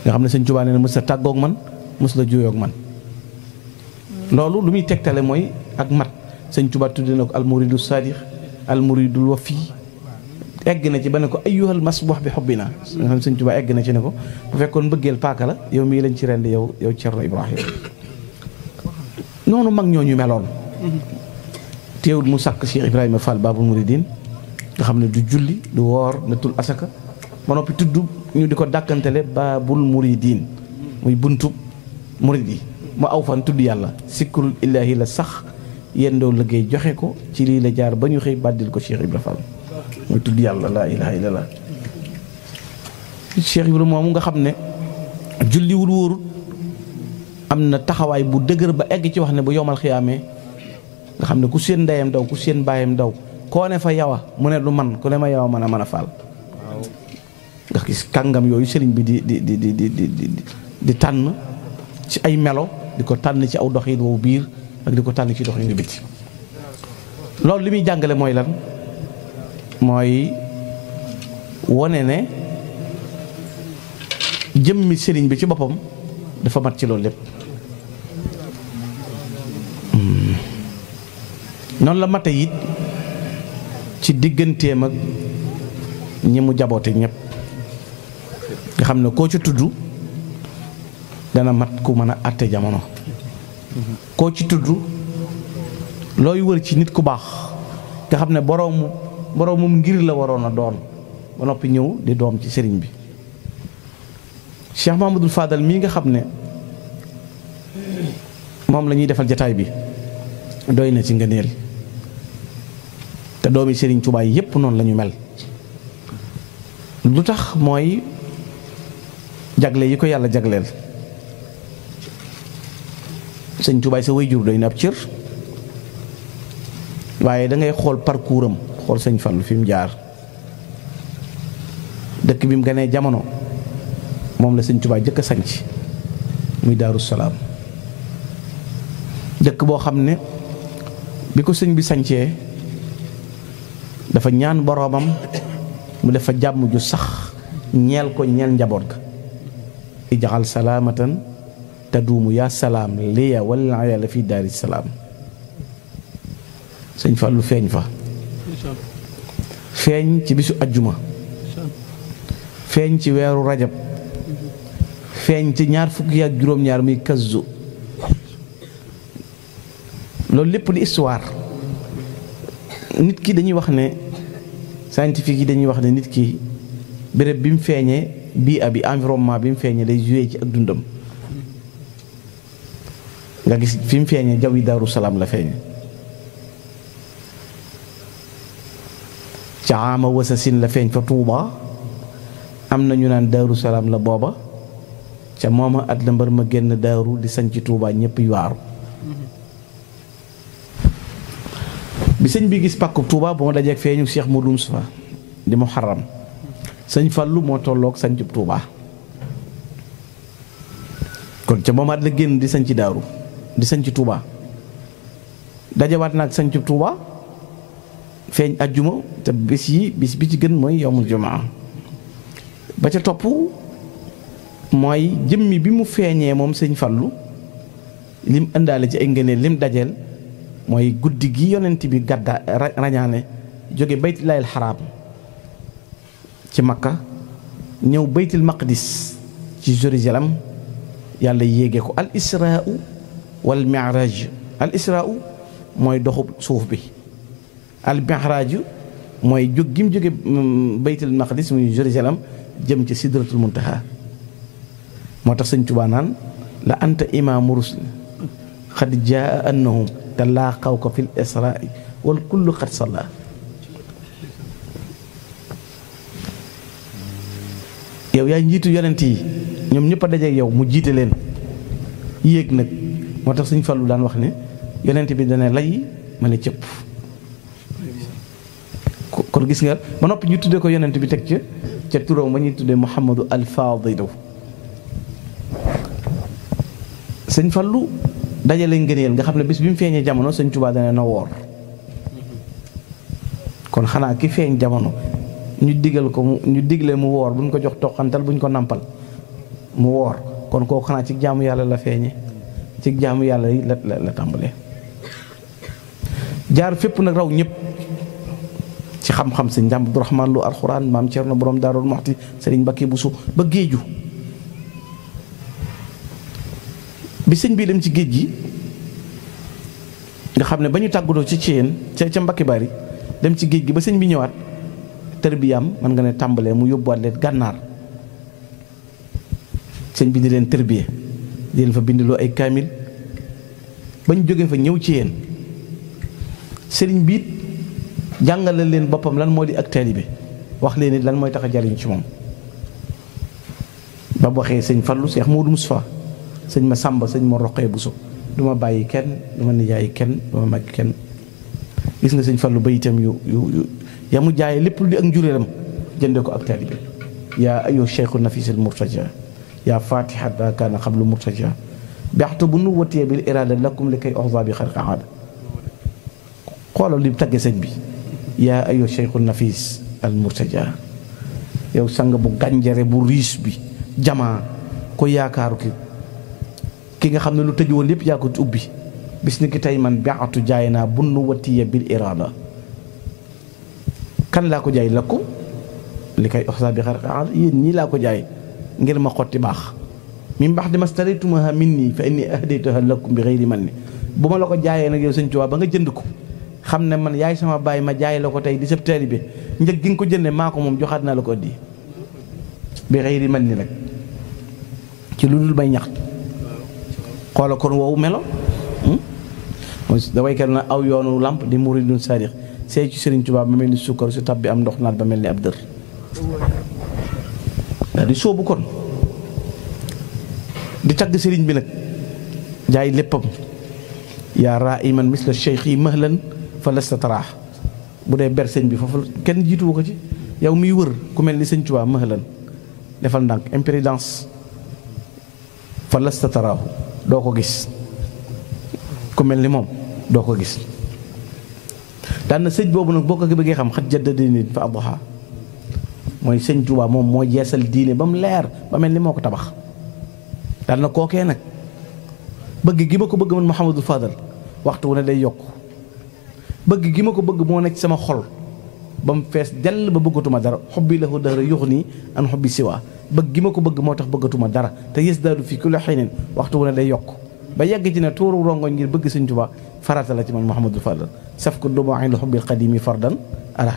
nga xam ne sëñ Tuubaa nee na mës sa tàggoog man mës la juyoog man loolu lu muy tegtale mooy ak mat sëñ Tuubaa tudde na ko almuridu saadix almuridul wafi egg na ci ba ne ko ayyuhal masbuux bi xobbina nga xam ne sëñ Tuubaa egg na ci ne ko bu fekkoon bëggeel paaka la yow mii lañ ci rend yow Cerno Ibrahima noonu mag ñooñu meloon teewul mu sàkk Cheikh Ibrahima Fall Babul Mouridine nga xam ne du julli du woor natul asaka ba noppi tudd ñu di ko dàkkantele baabul muridiin muy buntu murid yi mu aw fan tudd yàlla sikrul illaahi la sax yendoo liggéey joxe ko ci lii la jaar ba ñu xëy bàddil ko Cheikh Ibra Fall muy tudd yàlla laa ilaha illallah. Cheikh Ibra moomu nga xam ne julliwul wóorut am na taxawaay bu dëgër ba egg ci wax ne bu yomal xiyaamee nga xam ne ku seen ndeyam daw ku seen baayam daw koo ne fa yawa mu ne du man ku ne ma yawa mën a faal. nga gis kàngam yooyu sëriñ bi di tànn ci ay melo di ko tànn ci aw doxin wow biir ak di ko tànn ci doxin biti. loolu li muy jàngale mooy lan mooy wone ne jëmmi sëriñ bi ci boppam dafa mat ci loolu lépp. noonu la mate it ci digganteem ak ñi mu jaboote ñëpp nga xam ne koo ci tudd dana mat ku mën a àtte jamono. koo ci tudd looy wër ci nit ku baax nga xam ne boroomum ngir la waroon a doon ba noppi ñëw di doom ci sëriñ bi. Cheikh Mahamadul Fadal mii nga xam ne moom la ñuy defal jataay bi doy na ci ngëneel te doomi sëriñ Tuubaa yépp noonu la ñu mel. lu tax mooy jagle yi ko yàlla jagleel. sëñ Tuubaa sa waajur doy na ab cër waaye da ngay xool parcours am xool sëñ Fallu fi mu jaar dëkk bi mu ganee jamono moom la sëñ Tuubaa jëkk a sanc muy Daaru Salaam. dëkk boo xam ne bi ko sëñ bi sancee dafa ñaan boroomam mu def fa jàmm ju sax ñeel ko ñeel njaboot ga. ijaxal salaamatan taduumu yaa salaam liya wala yàlla fii daari salaam. sëñ Fallu feeñ fa feeñ ci bisu ajjuma feeñ ci weeru rajab feeñ ci ñaar fukki ak juróom-ñaar muy kazu. loolu lépp di histoire. nit ki dañuy wax ne scientifique yi dañuy wax ne nit ki béréb bi mu feeñee bii abi environnement bi mu feeñee day joué ci ak dundam. nga gis fi mu feeñee jaww yi Daaru Salaam la feeñee. ca ama wasasin la feeñ fa Tuuba am na ñu naan Daaru Salaam la booba ca mooma at la mbër ma génn daaru di sañ ci Tuuba ñëpp yu waaru. bi sëñ bi gis pàkku Tuuba bu ma dajeeg feeñu Cheikh Modou Moustapha di Muharram sëñ Fallu moo tolloog sañ ci Tuuba kon ca mooma at la génn di sañ ci daaru di sañ ci Tuuba dajewaat naag sañ ci Tuuba feeñ ajjuma te bis bi ci gën mooy yawmul jumaa ba ca topp mooy jëmmi bi mu feeñee moom sëñ Fallu lim indaale ci ay ngëneel lim dajeel mooy guddi gi yonent bi gàdda rañaane jóge baytullaahil xaraam ci Makka ñëw baytul maqdis ci Jérusalem yàlla yéege ko al israa'u wal mi'raaj al israa'u mooy doxu suuf bi al mi'raaj mooy jóg gi mu jóge baytul maqdis muy Jérusalem jëm ci sidratul muntaha. moo tax sëñ Tuubaa naan la anta imaamu rusul xad jaa annahum talaaqaw ko fil isra'i wal kullu xad salla. yow yaa njiitu yonent yi ñoom ñëpp a dajeek yow mu jiite leen yéeg nag. moo tax sëñ Fallu daan wax ne yonent bi dana lay ma ne cëpp. kon gis nga ba noppi ñu tuddee ko yonent bi teg ca turam ba ñuy tuddee Muhammadu al Faadilu. sëñ Fallu dajale ngëneel nga xam ne bis bi mu feeñee jamono sëñ Tuubaa dana na woor. kon xanaa ki feeñ jamono ñu digle mu woor buñ ko jox toqantal buñ ko nampal mu woor kon kooku xanaa ci jaamu yàlla la feeñe ci jaamu yàlla yi la tàmbalee. jaar fépp nag raw ñëpp ci xam-xam sëñ Abdu Rahmaan Lo alxuraan maam Cerno borom Daarul Muxti sëriñ Mbakke Buso ba géeju. bi sëñ bii dem ci géej gi nga xam ne ba ñu tàggatoo ci Ceen ca Mbakki Bari dem ci géej gi ba sëñ bi ñëwaat tërbiyaam mën nga ne tàmbalee mu yóbbuwaat leen gànnaar sëñ bi di leen tërbiye di leen fa bindiloo ay kaamil bañ jóge fa ñëw ci yéen sëriñ bi it jàngale leen boppam lan moo di ak taalibe wax leen it lan mooy tax a jariñ ci moom ba mu waxee sëñ Fallu Seex Moodu Mustafaa sëñ ma Sàmba sëñ ma Roqee Buso du ma bàyyi kenn du ma nijaay kenn du ma mag kenn gis nga sëñ Fallu ba itam yu ya mu jaayee lépp lu di ak njuréelam jënde ko ak taalibe yaa ayo cheikhu nafisil murtaja yaa fatiha daa kaana xablu murtaja baxtu bu nu watee bil irada lakum li kay oxsa bi xarqa aada xoolal li tagge sëñ bi yaa ayo cheikhu nafis al murtaja yow sang bu gànjare bu riis bi jamaa ko yaakaaru ki nga xam ne lu tëj woon lépp yaa ko ubbi bis ni ki tey man baxtu jaay naa bu nu watee bil irada kan laa ko jaay lakum li kay oxsa bi xarqa aada yéen ñii laa ko jaay ngir ma xotti baax min baax di ma staraytumaha minni fa inni ahdaytuha lakum bi ghayri manni bu ma la ko jaayee nag yow sëñ Tuubaa ba nga jënd ko xam ne man yaay sama baay ma jaay la ko tey di sab taalibe njëg gi nga ko jënde maa ko moom joxaat naa la ko addi bi ghayri manni nag ci lu dul may ñax xoola kon woowu melo da waykat na aw yoonu làmp di muridun saadix seey ci sëriñ Tuubaa ba mel ni sukkar su tab bi am ndox naat ba mel ni ab dër daal di sóobu kon di tagg sëriñ bi nag jaay léppam yaa raa iman misla cheikh yi mahlan fa lasta taraax bu dee ber sëñ bi foofu kenn jiituwu ko ci yow miy wër ku mel ni sëñ Tuubaa mahlan defal ndànk impéridence fa lasta taraaxu doo ko gis ku mel ni moom doo ko gis daan na sëñ boobu nag boo ko bëggee xam xat jadda nit fa adduha mooy sëñ Tuubaa moom moo jeesal diine ba mu leer ba mel ni moo ko tabax daan na kookee nag bëgg gi ma ko bëgg man Mouhamadou Fadal waxtu wu ne day yokk bëgg gi ma ko bëgg moo nekk sama xol ba mu fees dell ba bëggatuma dara xubbi lahu dara yux nii an xubbi siwaa bëgg gi ma ko bëgg moo tax bëggatuma dara te yës daadu fii ku la xëy waxtu wu ne day yokk ba yegg ci ne tuuru rongoñ ngir bëgg sëñ Tuubaa farata la ci man Mouhamadou Fadal saf ko duma ay la xubbil qadimi fardan ara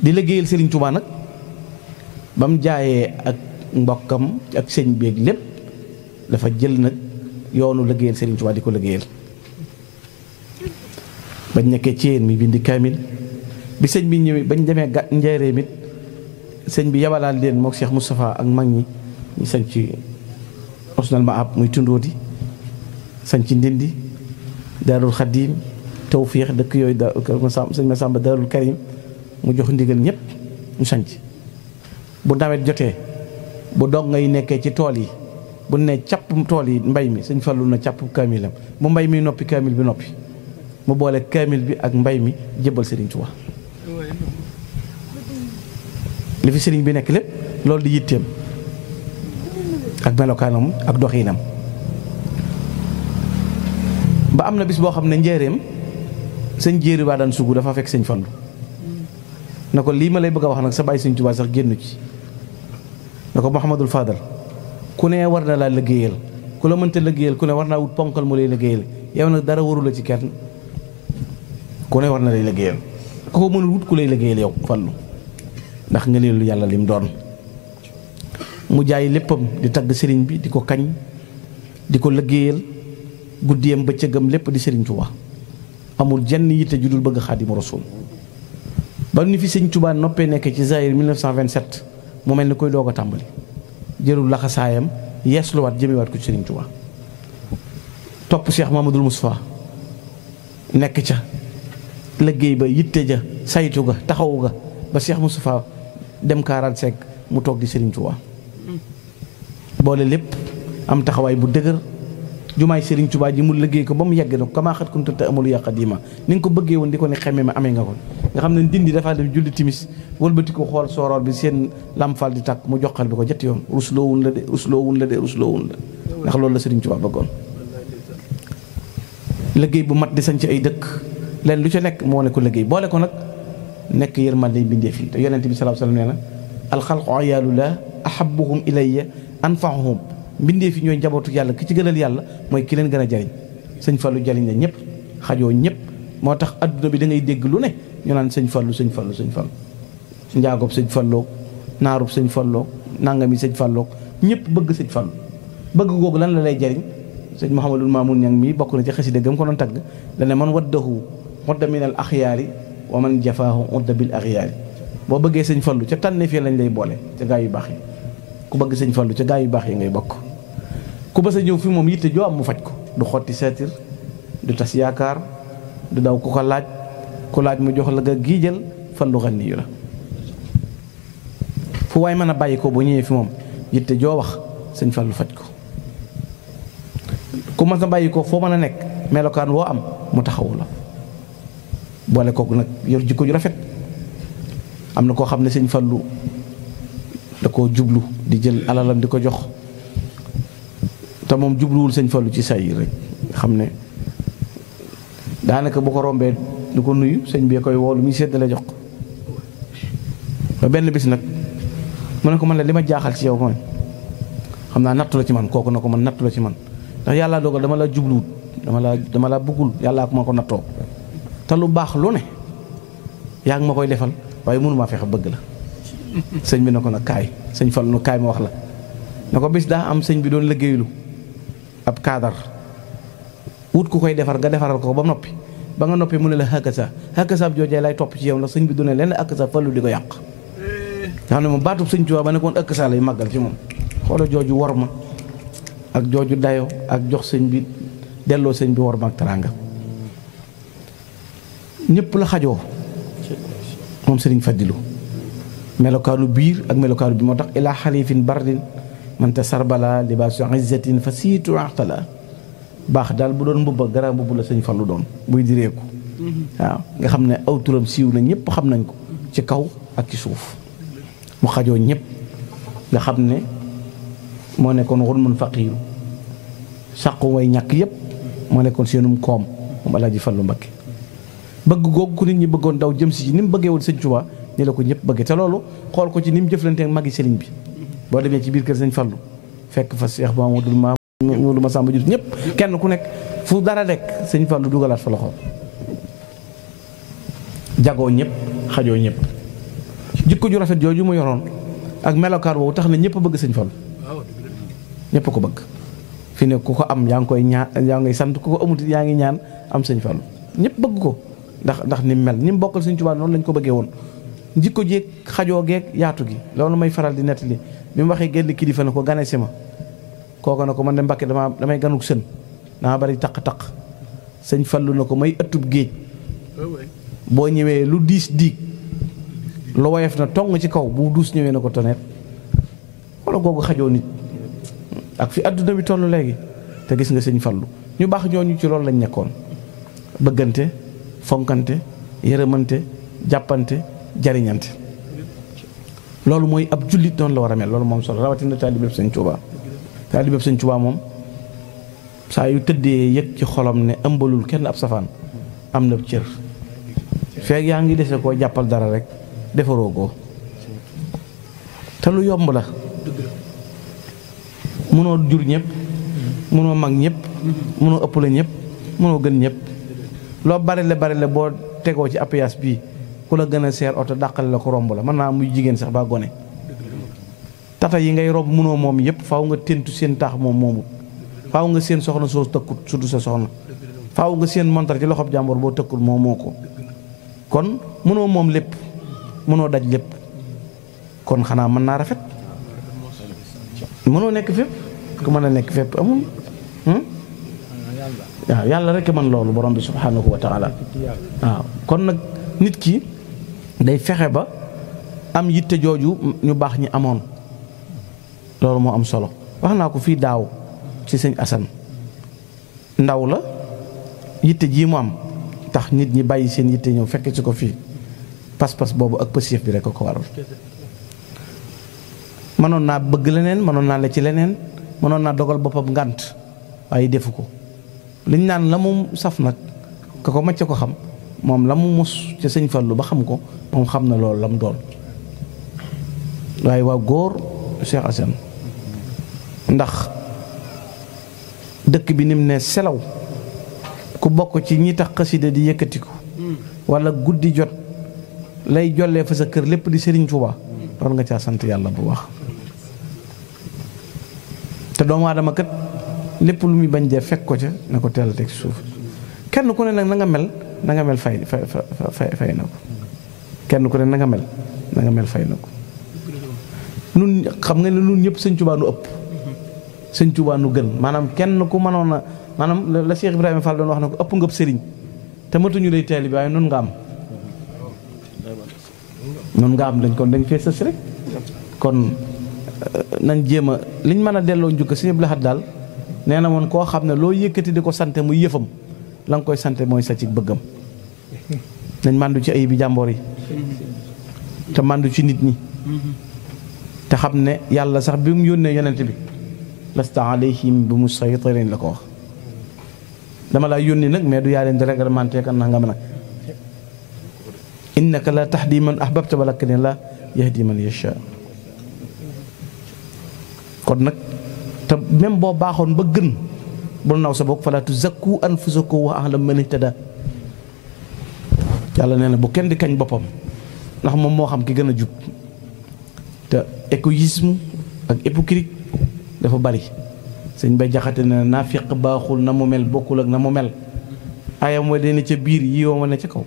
di liggéeyal Serigne Touba nag ba mu jaayee ak mbokkam ak sëñ beeg lépp dafa jël nag yoonu liggéeyal Serigne Touba di ko liggéeyal bañ nekkee ci yéen mi bindi kaamil bi sëñ bi ñëwee bañ demee njaareem it sëñ bi yabalaal leen mook Cheikh Moustapha ak mag ñi ñu sañ ci Usnal Maab muy Tundóodi sañ ci Ndindi Daarul Xadiim Tawfiix dëkk yooyu sëñ Masamba Daarul Karim mu jox ndigal ñëpp ñu sanc bu nawet jotee bu dog ngay nekkee ci tool yi bu ne càpp tool yi mbay mi sëñ Fallu na càpp kaamilam bu mbay mi noppi kaamil bi noppi mu boole kaamil bi ak mbay mi jébbal Sëriñ Tuubaa li fi sëriñ bi nekk lépp loolu di yitteem ak melokaanam ak doxiinam ba am na bis boo xam ne njéeréem sëñ jéeri waa daan sugu dafa fekk sëñ Fallu na ko lii ma lay bëgg a wax nag sa bàyyi sëñ Tuubaa sax génn ci na ko Mouhamadul Fadal ku ne war na laa liggéeyal ku la mënta liggéeyal ku ne war naa wut ponkal mu lay liggéeyal yow nag dara waru la ci kenn ku ne war na lay liggéeyal ku ko mënul wut ku lay liggéeyal yow Fallu ndax nga leelu yàlla lim doon mu jaay léppam di tagg sëriñ bi di ko kañ di ko liggéeyal guddiyam bëccëgam lépp di sëriñ Tuubaa amul jenn yitte ju dul bëgg Xaadimu Rasuul ba ni fi sëñ Tuubaa noppee nekk ci Zaïre 1927 mu mel ni koy doog a tàmbali jërul laxasaayam yeesluwaat jëmewaat ko ci sëriñ Tuubaa topp Cheikh Mamadou Moustapha nekk ca liggéey ba yitte ja saytu ga taxawu ga ba Cheikh Moustapha dem 45 mu toog di sëriñ Tuubaa boole lépp am taxawaay bu dëgër jumaay sëriñ Tuubaa ji mu liggéey ko ba mu yegg nag kamaa xat kunta amulu ya qadima ni nga ko bëggee woon di ko ne xeme ma amee nga ko nga xam ne Ndindi dafa dem julli timis wëlbati ko xool sooroor bi seen lamfal di tàkk mu joxal bi ko ñetti yoon rusloowun la de rusloowun la de rusloowun la ndax loolu la sëriñ Tuubaa bëggoon liggéey bu mat di sañ ci ay dëkk leen lu ca nekk moo ne ko liggéey boole ko nag nekk yërmande bindee fii te yonent bi sallallahu alayhi wasallam nee na alxalqu ayaalullah ahabbuhum ilayya anfa'uhum mbindee fi ñooy njabootu yàlla ki ci gënal yàlla mooy ki leen gën a jariñ sëñ Fallu jariñ na ñëpp xajoo ñëpp moo tax adduna bi da ngay dégg lu ne ñu naan sëñ Fallu sëñ Fallu sëñ Fallu njaagob sëñ Falloog naarub sëñ Falloog nangami sëñ Falloog ñëpp bëgg sëñ Fallu bëgg googu lan la lay jariñ sëñ Mouhamadul Mamoun Ñang mii bokk na ci xasida gam ko doon tagg la ne man waddahu wadda minal axyaari wa man jafaahu wadda bil axyaari boo bëggee sëñ Fallu ca tànne fii lañ lay boole ca gaa yu baax yi ku bëgg sëñ Fallu ca gaa yu baax yi ngay bokk ku ba sa ñëw fi moom yitte joo am mu faj ko du xotti seetir du tas yaakaar du daw ku ko laaj ku laaj mu jox la nga giijal Fallu xan niyu la fu waay mën a bàyyi ko bu ñëwee fi moom yitte joo wax sëñ Fallu faj ko ku mën a bàyyi ko foo mën a nekk melokaan woo am mu taxawu la boole kooku nag yor jikko ju rafet am na koo xam ne sëñ Fallu da koo jublu di jël alalam di ko jox te moom jubluwul sëñ Fallu ci say rek xam ne daanaka bu ko rombee du ko nuyu sëñ bi koy woolu muy séddale jox ko ba benn bis nag mu ne ko man la li ma jaaxal ci yow mooy xam naa nattu la ci man kooku na ko man nattu la ci man ndax yàlla dogal dama la jubluwut dama la bëggul yàllaa ko ma ko nattoo te lu baax lu ne yaa ngi ma koy defal waaye mënumaa fexe bëgg la sëñ bi na ko nag kaay sëñ Fallu nu kaay ma wax la na ko bis daa am sëñ bi doon liggéeylu ab kaadar wut ku koy defar nga defaral ko ba noppi ba nga noppi mu ne la hakasa ab joojee lay topp ci yow ndax sëñ bi du ne lenn hakasa Fallu di ko yàq nga xam ne moom baatub sëñ Tuubaa ba nekkoon hakasa lay màggal ci moom xoola jooju war ma ak jooju dayo ak jox sëñ bi delloo sëñ bi war ma ak teraanga ñëpp la xajoo moom sëriñ Fadilu melokaanu biir ak melokaanu bi moo tax ilaa xalifin bardin man ta sarbala libaasu izzatin fa siitu axtala baax daal bu doon mbubba gara mbubbu la sëñ Fallu doon buy direeku waaw nga xam ne aw turam siiw na ñëpp xam nañ ko ci kaw ak ci suuf mu xajoo ñëpp nga xam ne moo nekkoon xun mun faqiiru sàqu way ñàkk yëpp moo nekkoon seenum koom moom Alaaji Fallu Mbakke bëgg googu ku nit ñi bëggoon daw jëm si ci ni mu bëggee woon sëñ Tuubaa ni la ko ñëpp bëggee te loolu xool ko ci ni mu jëflante ak magi sëriñ bi boo demee ci biir kër sëñ Fallu fekk fa Cheikh Mamadou Massamba Diouf ñëpp kenn ku nekk fu dara nekk sëñ Fallu dugalaat fa loxo jagoo ñëpp xajoo ñëpp jikko ju rafet jooju mu yoroon ak melokaan woowu tax na ñëpp bëgg sëñ Fallu ñëpp ko bëgg fi ne ku ko am yaa ngi koy ñaan yaa ngi sant ku ko amut yaa ngi ñaan am sëñ Fallu ñëpp bëgg ko ndax ni mu mel ni mu bokkal sëñ Tuubaa noonu lañ ko bëggee woon jikko jéeg xajoo geeg yaatu gi loolu may faral di nettali bi mu waxee génn kilifa na ko gane si ma kooku na ko man de Mbàkke damay ganuk sën dama bari taq-taq sëñ Fallu na ko may ëttub géej boo ñëwee lu diis diig lu woyof na tong ci kaw bu duus ñëwee na ko toneet wala googu xajoo nit ak fi adduna bi toll léegi te gis nga sëñ Fallu ñu baax ñooñu ci loolu lañ nekkoon bëggante fonkante yërëmante jàppante jariñante loolu mooy ab jullit noonu la war a mel loolu moom solo rawatina taalibeb sëñ Tuubaa taalibeb sëñ Tuubaa moom saa yu tëddee yëg ci xolam ne ëmbalul kenn ab safaan am na cër feeg yaa ngi dese koo jàppal dara rek defaroo ko te lu yomb la mënoo jur ñëpp mënoo mag ñëpp mënoo ëppale ñëpp mënoo gën ñëpp loo bari la boo tegoo ci appuyage bii ku la gën a seer oto dàqale la ko romb la mën naa muy jigéen sax ba gone tata yi ngay romb mënoo moom yëpp faaw nga tentu seen taax moom moomut faaw nga seen soxna soo tëkkut surtout sa soxna faaw nga seen montar ci loxob jàmbur boo tëkkul moom moo ko kon mënoo moom lépp mënoo daj lépp kon xanaa mën naa rafet mënoo nekk fépp ku mën a nekk fépp amul waaw yàlla rek man loolu borom bi subhanahu wa taala waaw kon nag nit ki day fexe ba am yitte jooju ñu baax ñi amoon loolu moo am solo wax naa ko fii daaw ci sëñ Asan ndaw la yitte jii mu am tax nit ñi bàyyi seen yitte ñëw fekk ci ko fii pas-pas boobu ak pësiyëf bi rek ko waral mënoon naa bëgg leneen mënoon naa la ci leneen mënoon naa dogal boppam ngànt waaye defu ko liñ naan la mu saf nag ka ko macc ko xam moom la mu mus ca sëñ Fallu ba xam ko moom xam na loolu la mu doon waaye waa góor Cheikh Assane ndax dëkk bi nim ne selaw ku bokk ci ñi tax xasida di yëkkatiku wala guddi jot lay jollee fa sa kër lépp di Serigne Touba war nga caa sant yàlla bu baax. te doomu aadama kat lépp lu muy bañ dee fekk ko ca na ko teel a teg suuf kenn ku ne nag na nga mel fay na ko kenn ku ne na nga mel fay na ko. nun xam nga ne nun ñëpp sëñ Touba nu ëpp sëñ Touba nu gën maanaam kenn ku mënoon a maanaam la Cheikh Ibrahima Fall doon wax na ko ëpp ngëb sëriñ te matuñu lay taalibe waaye nun nga am dañ kon dañ fee sës rek kon nañ jéem a liñ mën a delloo njukka Sëñ Abdou Lahad daal nee na woon koo xam ne loo yëkkati di ko sante muy yëfam la nga koy sante mooy sa ci bëggam nañ màndu ci ayib bi jàmboor yi te màndu ci nit ñi te xam ne yàlla sax bi mu yónnee yonent bi lasta alayhim bi musaytirin la ko wax dama laa yónni nag mais du yaa leen di réglementé kan nangam nag innaka la tahdi man ahbabta walakin la yahdi man yasha kon nag te même boo baaxoon ba gën bul naw sa bopp fala tuzakku anfusakum wa a'lamu man ihtada yàlla nee na bu kenn di kañ boppam ndax moom moo xam ki gën a jub te égoïsme ak hypocrite dafa bari sëñ Bay Jaxate ne naafiq baaxul na mu mel bokkul ak na mu mel ayam wa dee ca biir yi woo ma ne ca kaw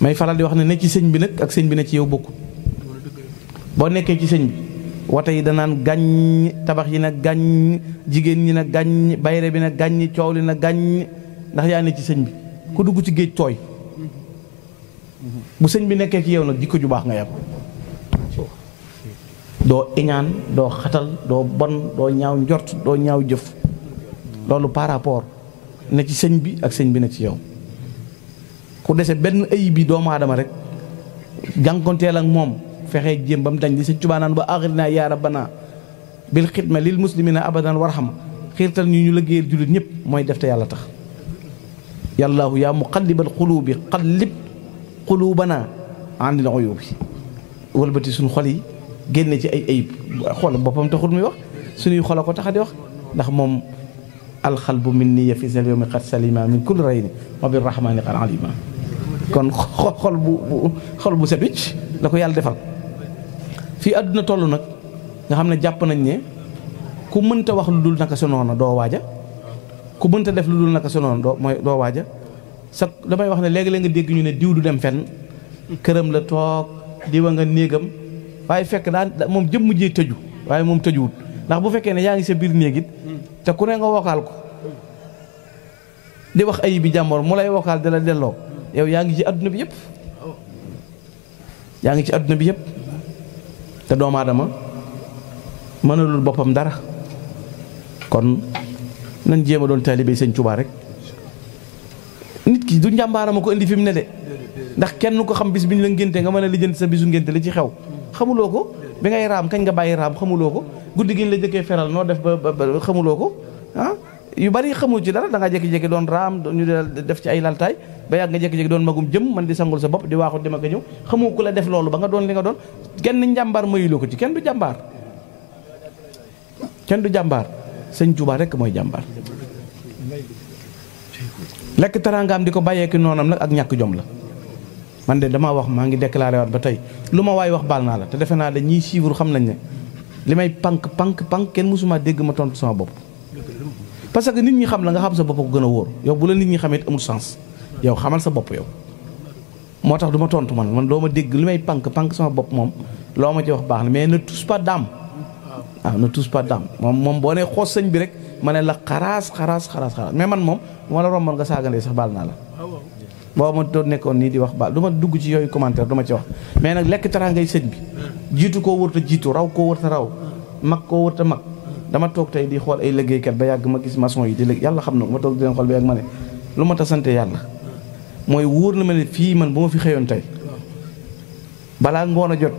may faral di wax ne ci sëñ bi nag ak sëñ bi ne ci yow bokkul boo nekkee ci sëñ bi wata yi danaan gàññ tabax yi na gàññ jigéen ñi na gàññ bayre bi na gàññ coow li na gàññ ndax yaa ne ci sëñ bi ku dugg ci géej tooy bu sëñ bi nekkee ci yow nag jikko ju baax nga yam doo iñaan doo xatal doo bon doo ñaaw njort doo ñaaw jëf loolu par rapport ne ci sëñ bi ak sëñ bi ne ci yow ku dese benn ayib bi doomu aadama rek jànkonteel ak moom fexee jéem ba mu dañ di sëñ Tuubaa naan ba axirna yaa rabbana bil xidma lil muslimina abadan warham xiirtal ñu liggéeyal jullit ñëpp mooy def te yàlla tax yàllaahu yaa muqallibal qulubi qallib qulubana anil uyubi wëlbati suñu xol yi génne ci ay ayib xool boppam taxul muy wax suñuy xol a ko tax di wax ndax moom alxalbu min niya fi sal yawmi qad salima min kulli rayni wa bir rahmani qad alima kon xol bu set wicc la ko yàlla defal fii àdduna toll nag nga xam ne jàpp nañ ne ku mënta wax lu dul naka sa noona doo waaja ku mënta def lu dul naka sa noona doo waaja sa damay wax ne léegi-léeg nga dégg ñu ne diw du dem fenn këram la toog diwa nga néegam waaye fekk daan moom jëmm jee tëju waaye moom tëjuwut ndax bu fekkee ne yaa ngi sa biir néeg it te ku ne nga wokaal ko di wax ayib bi jàmmoor mu lay wokaal di la delloo yow yaa ngi ci adduna bi yëpp yaa ngi ci adduna bi yëpp te doomu aadama mënalul boppam dara kon nañ jéem a doon taalibe sëñ Tuubaa rek nit ki du njàmbaarama ko indi fi mu ne de ndax kenn ko xam bis bi ñu la ngénte nga mën a lijjanti sa bisu ngénte li ci xew xamuloo ko bi ngay raam kañ nga bàyyi raam xamuloo ko guddi gi ñu la jëkkee feral noo def ba xamuloo ko ah yu bari xamul ci dara da nga jékki-jékki doon raam ñu def ci ay laltaay ba yàgg nga jékki-jékki doon magum jëm man di sangul sa bopp di waaxu dem ak a ñëw xamoo ku la def loolu ba nga doon li nga doon kenn njàmbaar mayuloo ko ci kenn du jàmbaar sëñ Tuubaa rek mooy jàmbaar lekk teraangaam di ko bàyyeeki noonam nag ak ñàkk jom la man de damaa wax maa ngi déclaré waat ba tey lu ma waay wax baal naa la te defe naa da ñiy suivre xam nañ ne li may pank kenn mësuma dégg ma tontu sama bopp parce que nit ñi xam la nga xam sa bopp ko gën a wóor yow bu la nit ñi xamee amul sens yow xamal sa bopp yow moo tax du ma tontu man doo ma dégg li may pank sama bopp moom loo ma ci wax baax na mais ne touche pas d'âme waaw ne touche pas d'âme moom boo nee xoos sëñ bi rek ma ne la xaraas mais man moom bu ma la romboon nga saagandee sax baal naa la boo ma doon nekkoon nii di wax baal du ma dugg ci yooyu commentaire du ma ci wax mais nag lekk teraangay sëñ bi jiitu koo wërta jiitu raw koo wërta raw mag koo wërta mag dama toog tey di xool ay liggéeykat ba yàgg ma gis maçon yi di liggéey yàlla xam na ma toog di leen xool ba yàgg ma ne lu ma ta sante yàlla mooy wóor na ma ne fii man bu ma fi xëyoon tey balaa ngoon a jot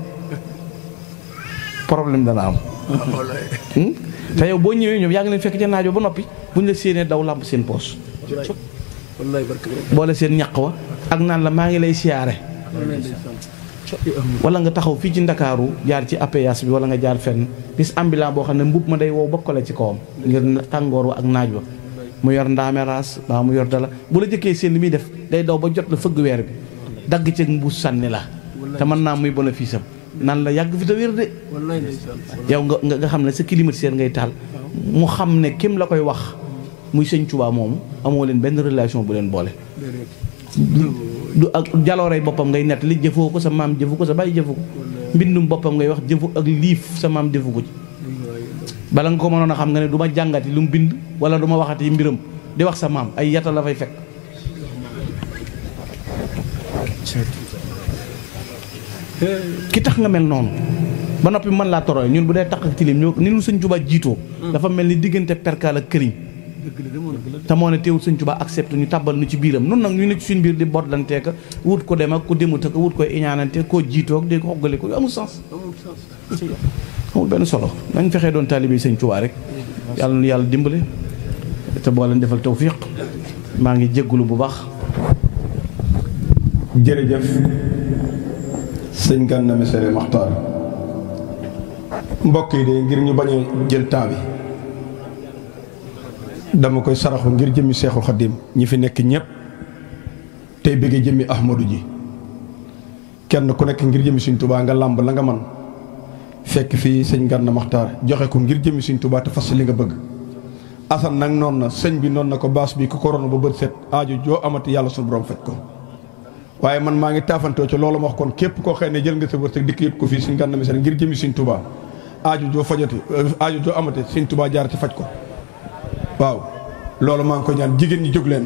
problème dana am te yow boo ñëwee ñoom yaa ngi leen fekk ca naajoo ba noppi buñ la séenee daw làmp seen poos boole seen ñaq wa ak naan la maa ngi lay siyaare wala nga taxaw fii ci Ndakaaru jaar ci APS bi wala nga jaar fenn gis ambulant boo xam ne mbubb ma day wow ba kole ci kawam ngir tàngoor wa ak naaj wa mu yor ndaameraas baa mu yor dala bu la jëkkee seen li muy def day daw ba jot la fëgg weer bi dagg ci mbuus sànni la te mën naa muy bénéfice am nan la yàgg fi te wér de yow nga xam ne sa climatiseur ngay taal mu xam ne kim la koy wax muy sëñ Tuubaa moomu amoo leen benn relation bu leen boole du ak jaloorey boppam ngay nett li jëfoo ko sa maam jëfu ko sa bàyyi jëfu ko mbindum boppam ngay wax jëfu ak liif sa maam jëfu ko ci bala nga ko mënoon a xam nga ne du ma jàngati lu mu bind wala du ma waxati mbiram di wax sa maam ay yata la fay fekk ki tax nga mel noonu ba noppi mën laa toroy ñun bu dee tax ak tilim ñoo ni lu sëñ Tuubaa jiitoo dafa mel ni diggante perkaal ak këriñ te moo ne teewul sëñ Tuubaa accepte ñu tàbbal nu ci biiram nun nag ñu ne ci suñu biir di botlantee ka wut ko dem ak ku demut ak wut koy iñaanante koo jiitoog di ko xoggale ko yu amul sens amul benn solo nañ fexee doon taalibe sëñ Tuubaa rek yàlla nu yàlla dimbale te boo leen defal tawfiq maa ngi jéggulu bu baax jërëjëf sëñ Gana Messere Maxtaar mbokk yi de ngir ñu bañ a jël temps bi dama koy saraxu ngir jëmmi Seexul Xaddim ñi fi nekk ñëpp tey bëggee jëmmi Ahmadu ji kenn ku nekk ngir jëmmi Sëñ Tuubaa nga làmb la nga man fekk fii sëñ Gana Maxtaar joxe ko ngir jëmmi Sëñ Tuubaa te fas li nga bëgg asan nag noonu na sëñ bi noonu na ko baas bi ku korona ba bët set aajo joo amati yàlla suñu borom faj ko waaye man maa ngi taafantoo ci loolu ma wax kon képp koo xëy ne jël nga sa wërsëg dikk yëpp ko fii sëñ Gana Messere ngir jëmmi Sëñ Tuubaa aajo joo fajati aajo joo amati Sëñ Tuubaa jaar ci faj ko waaw loolu maa ngi ko ñaan jigéen ñi jóg leen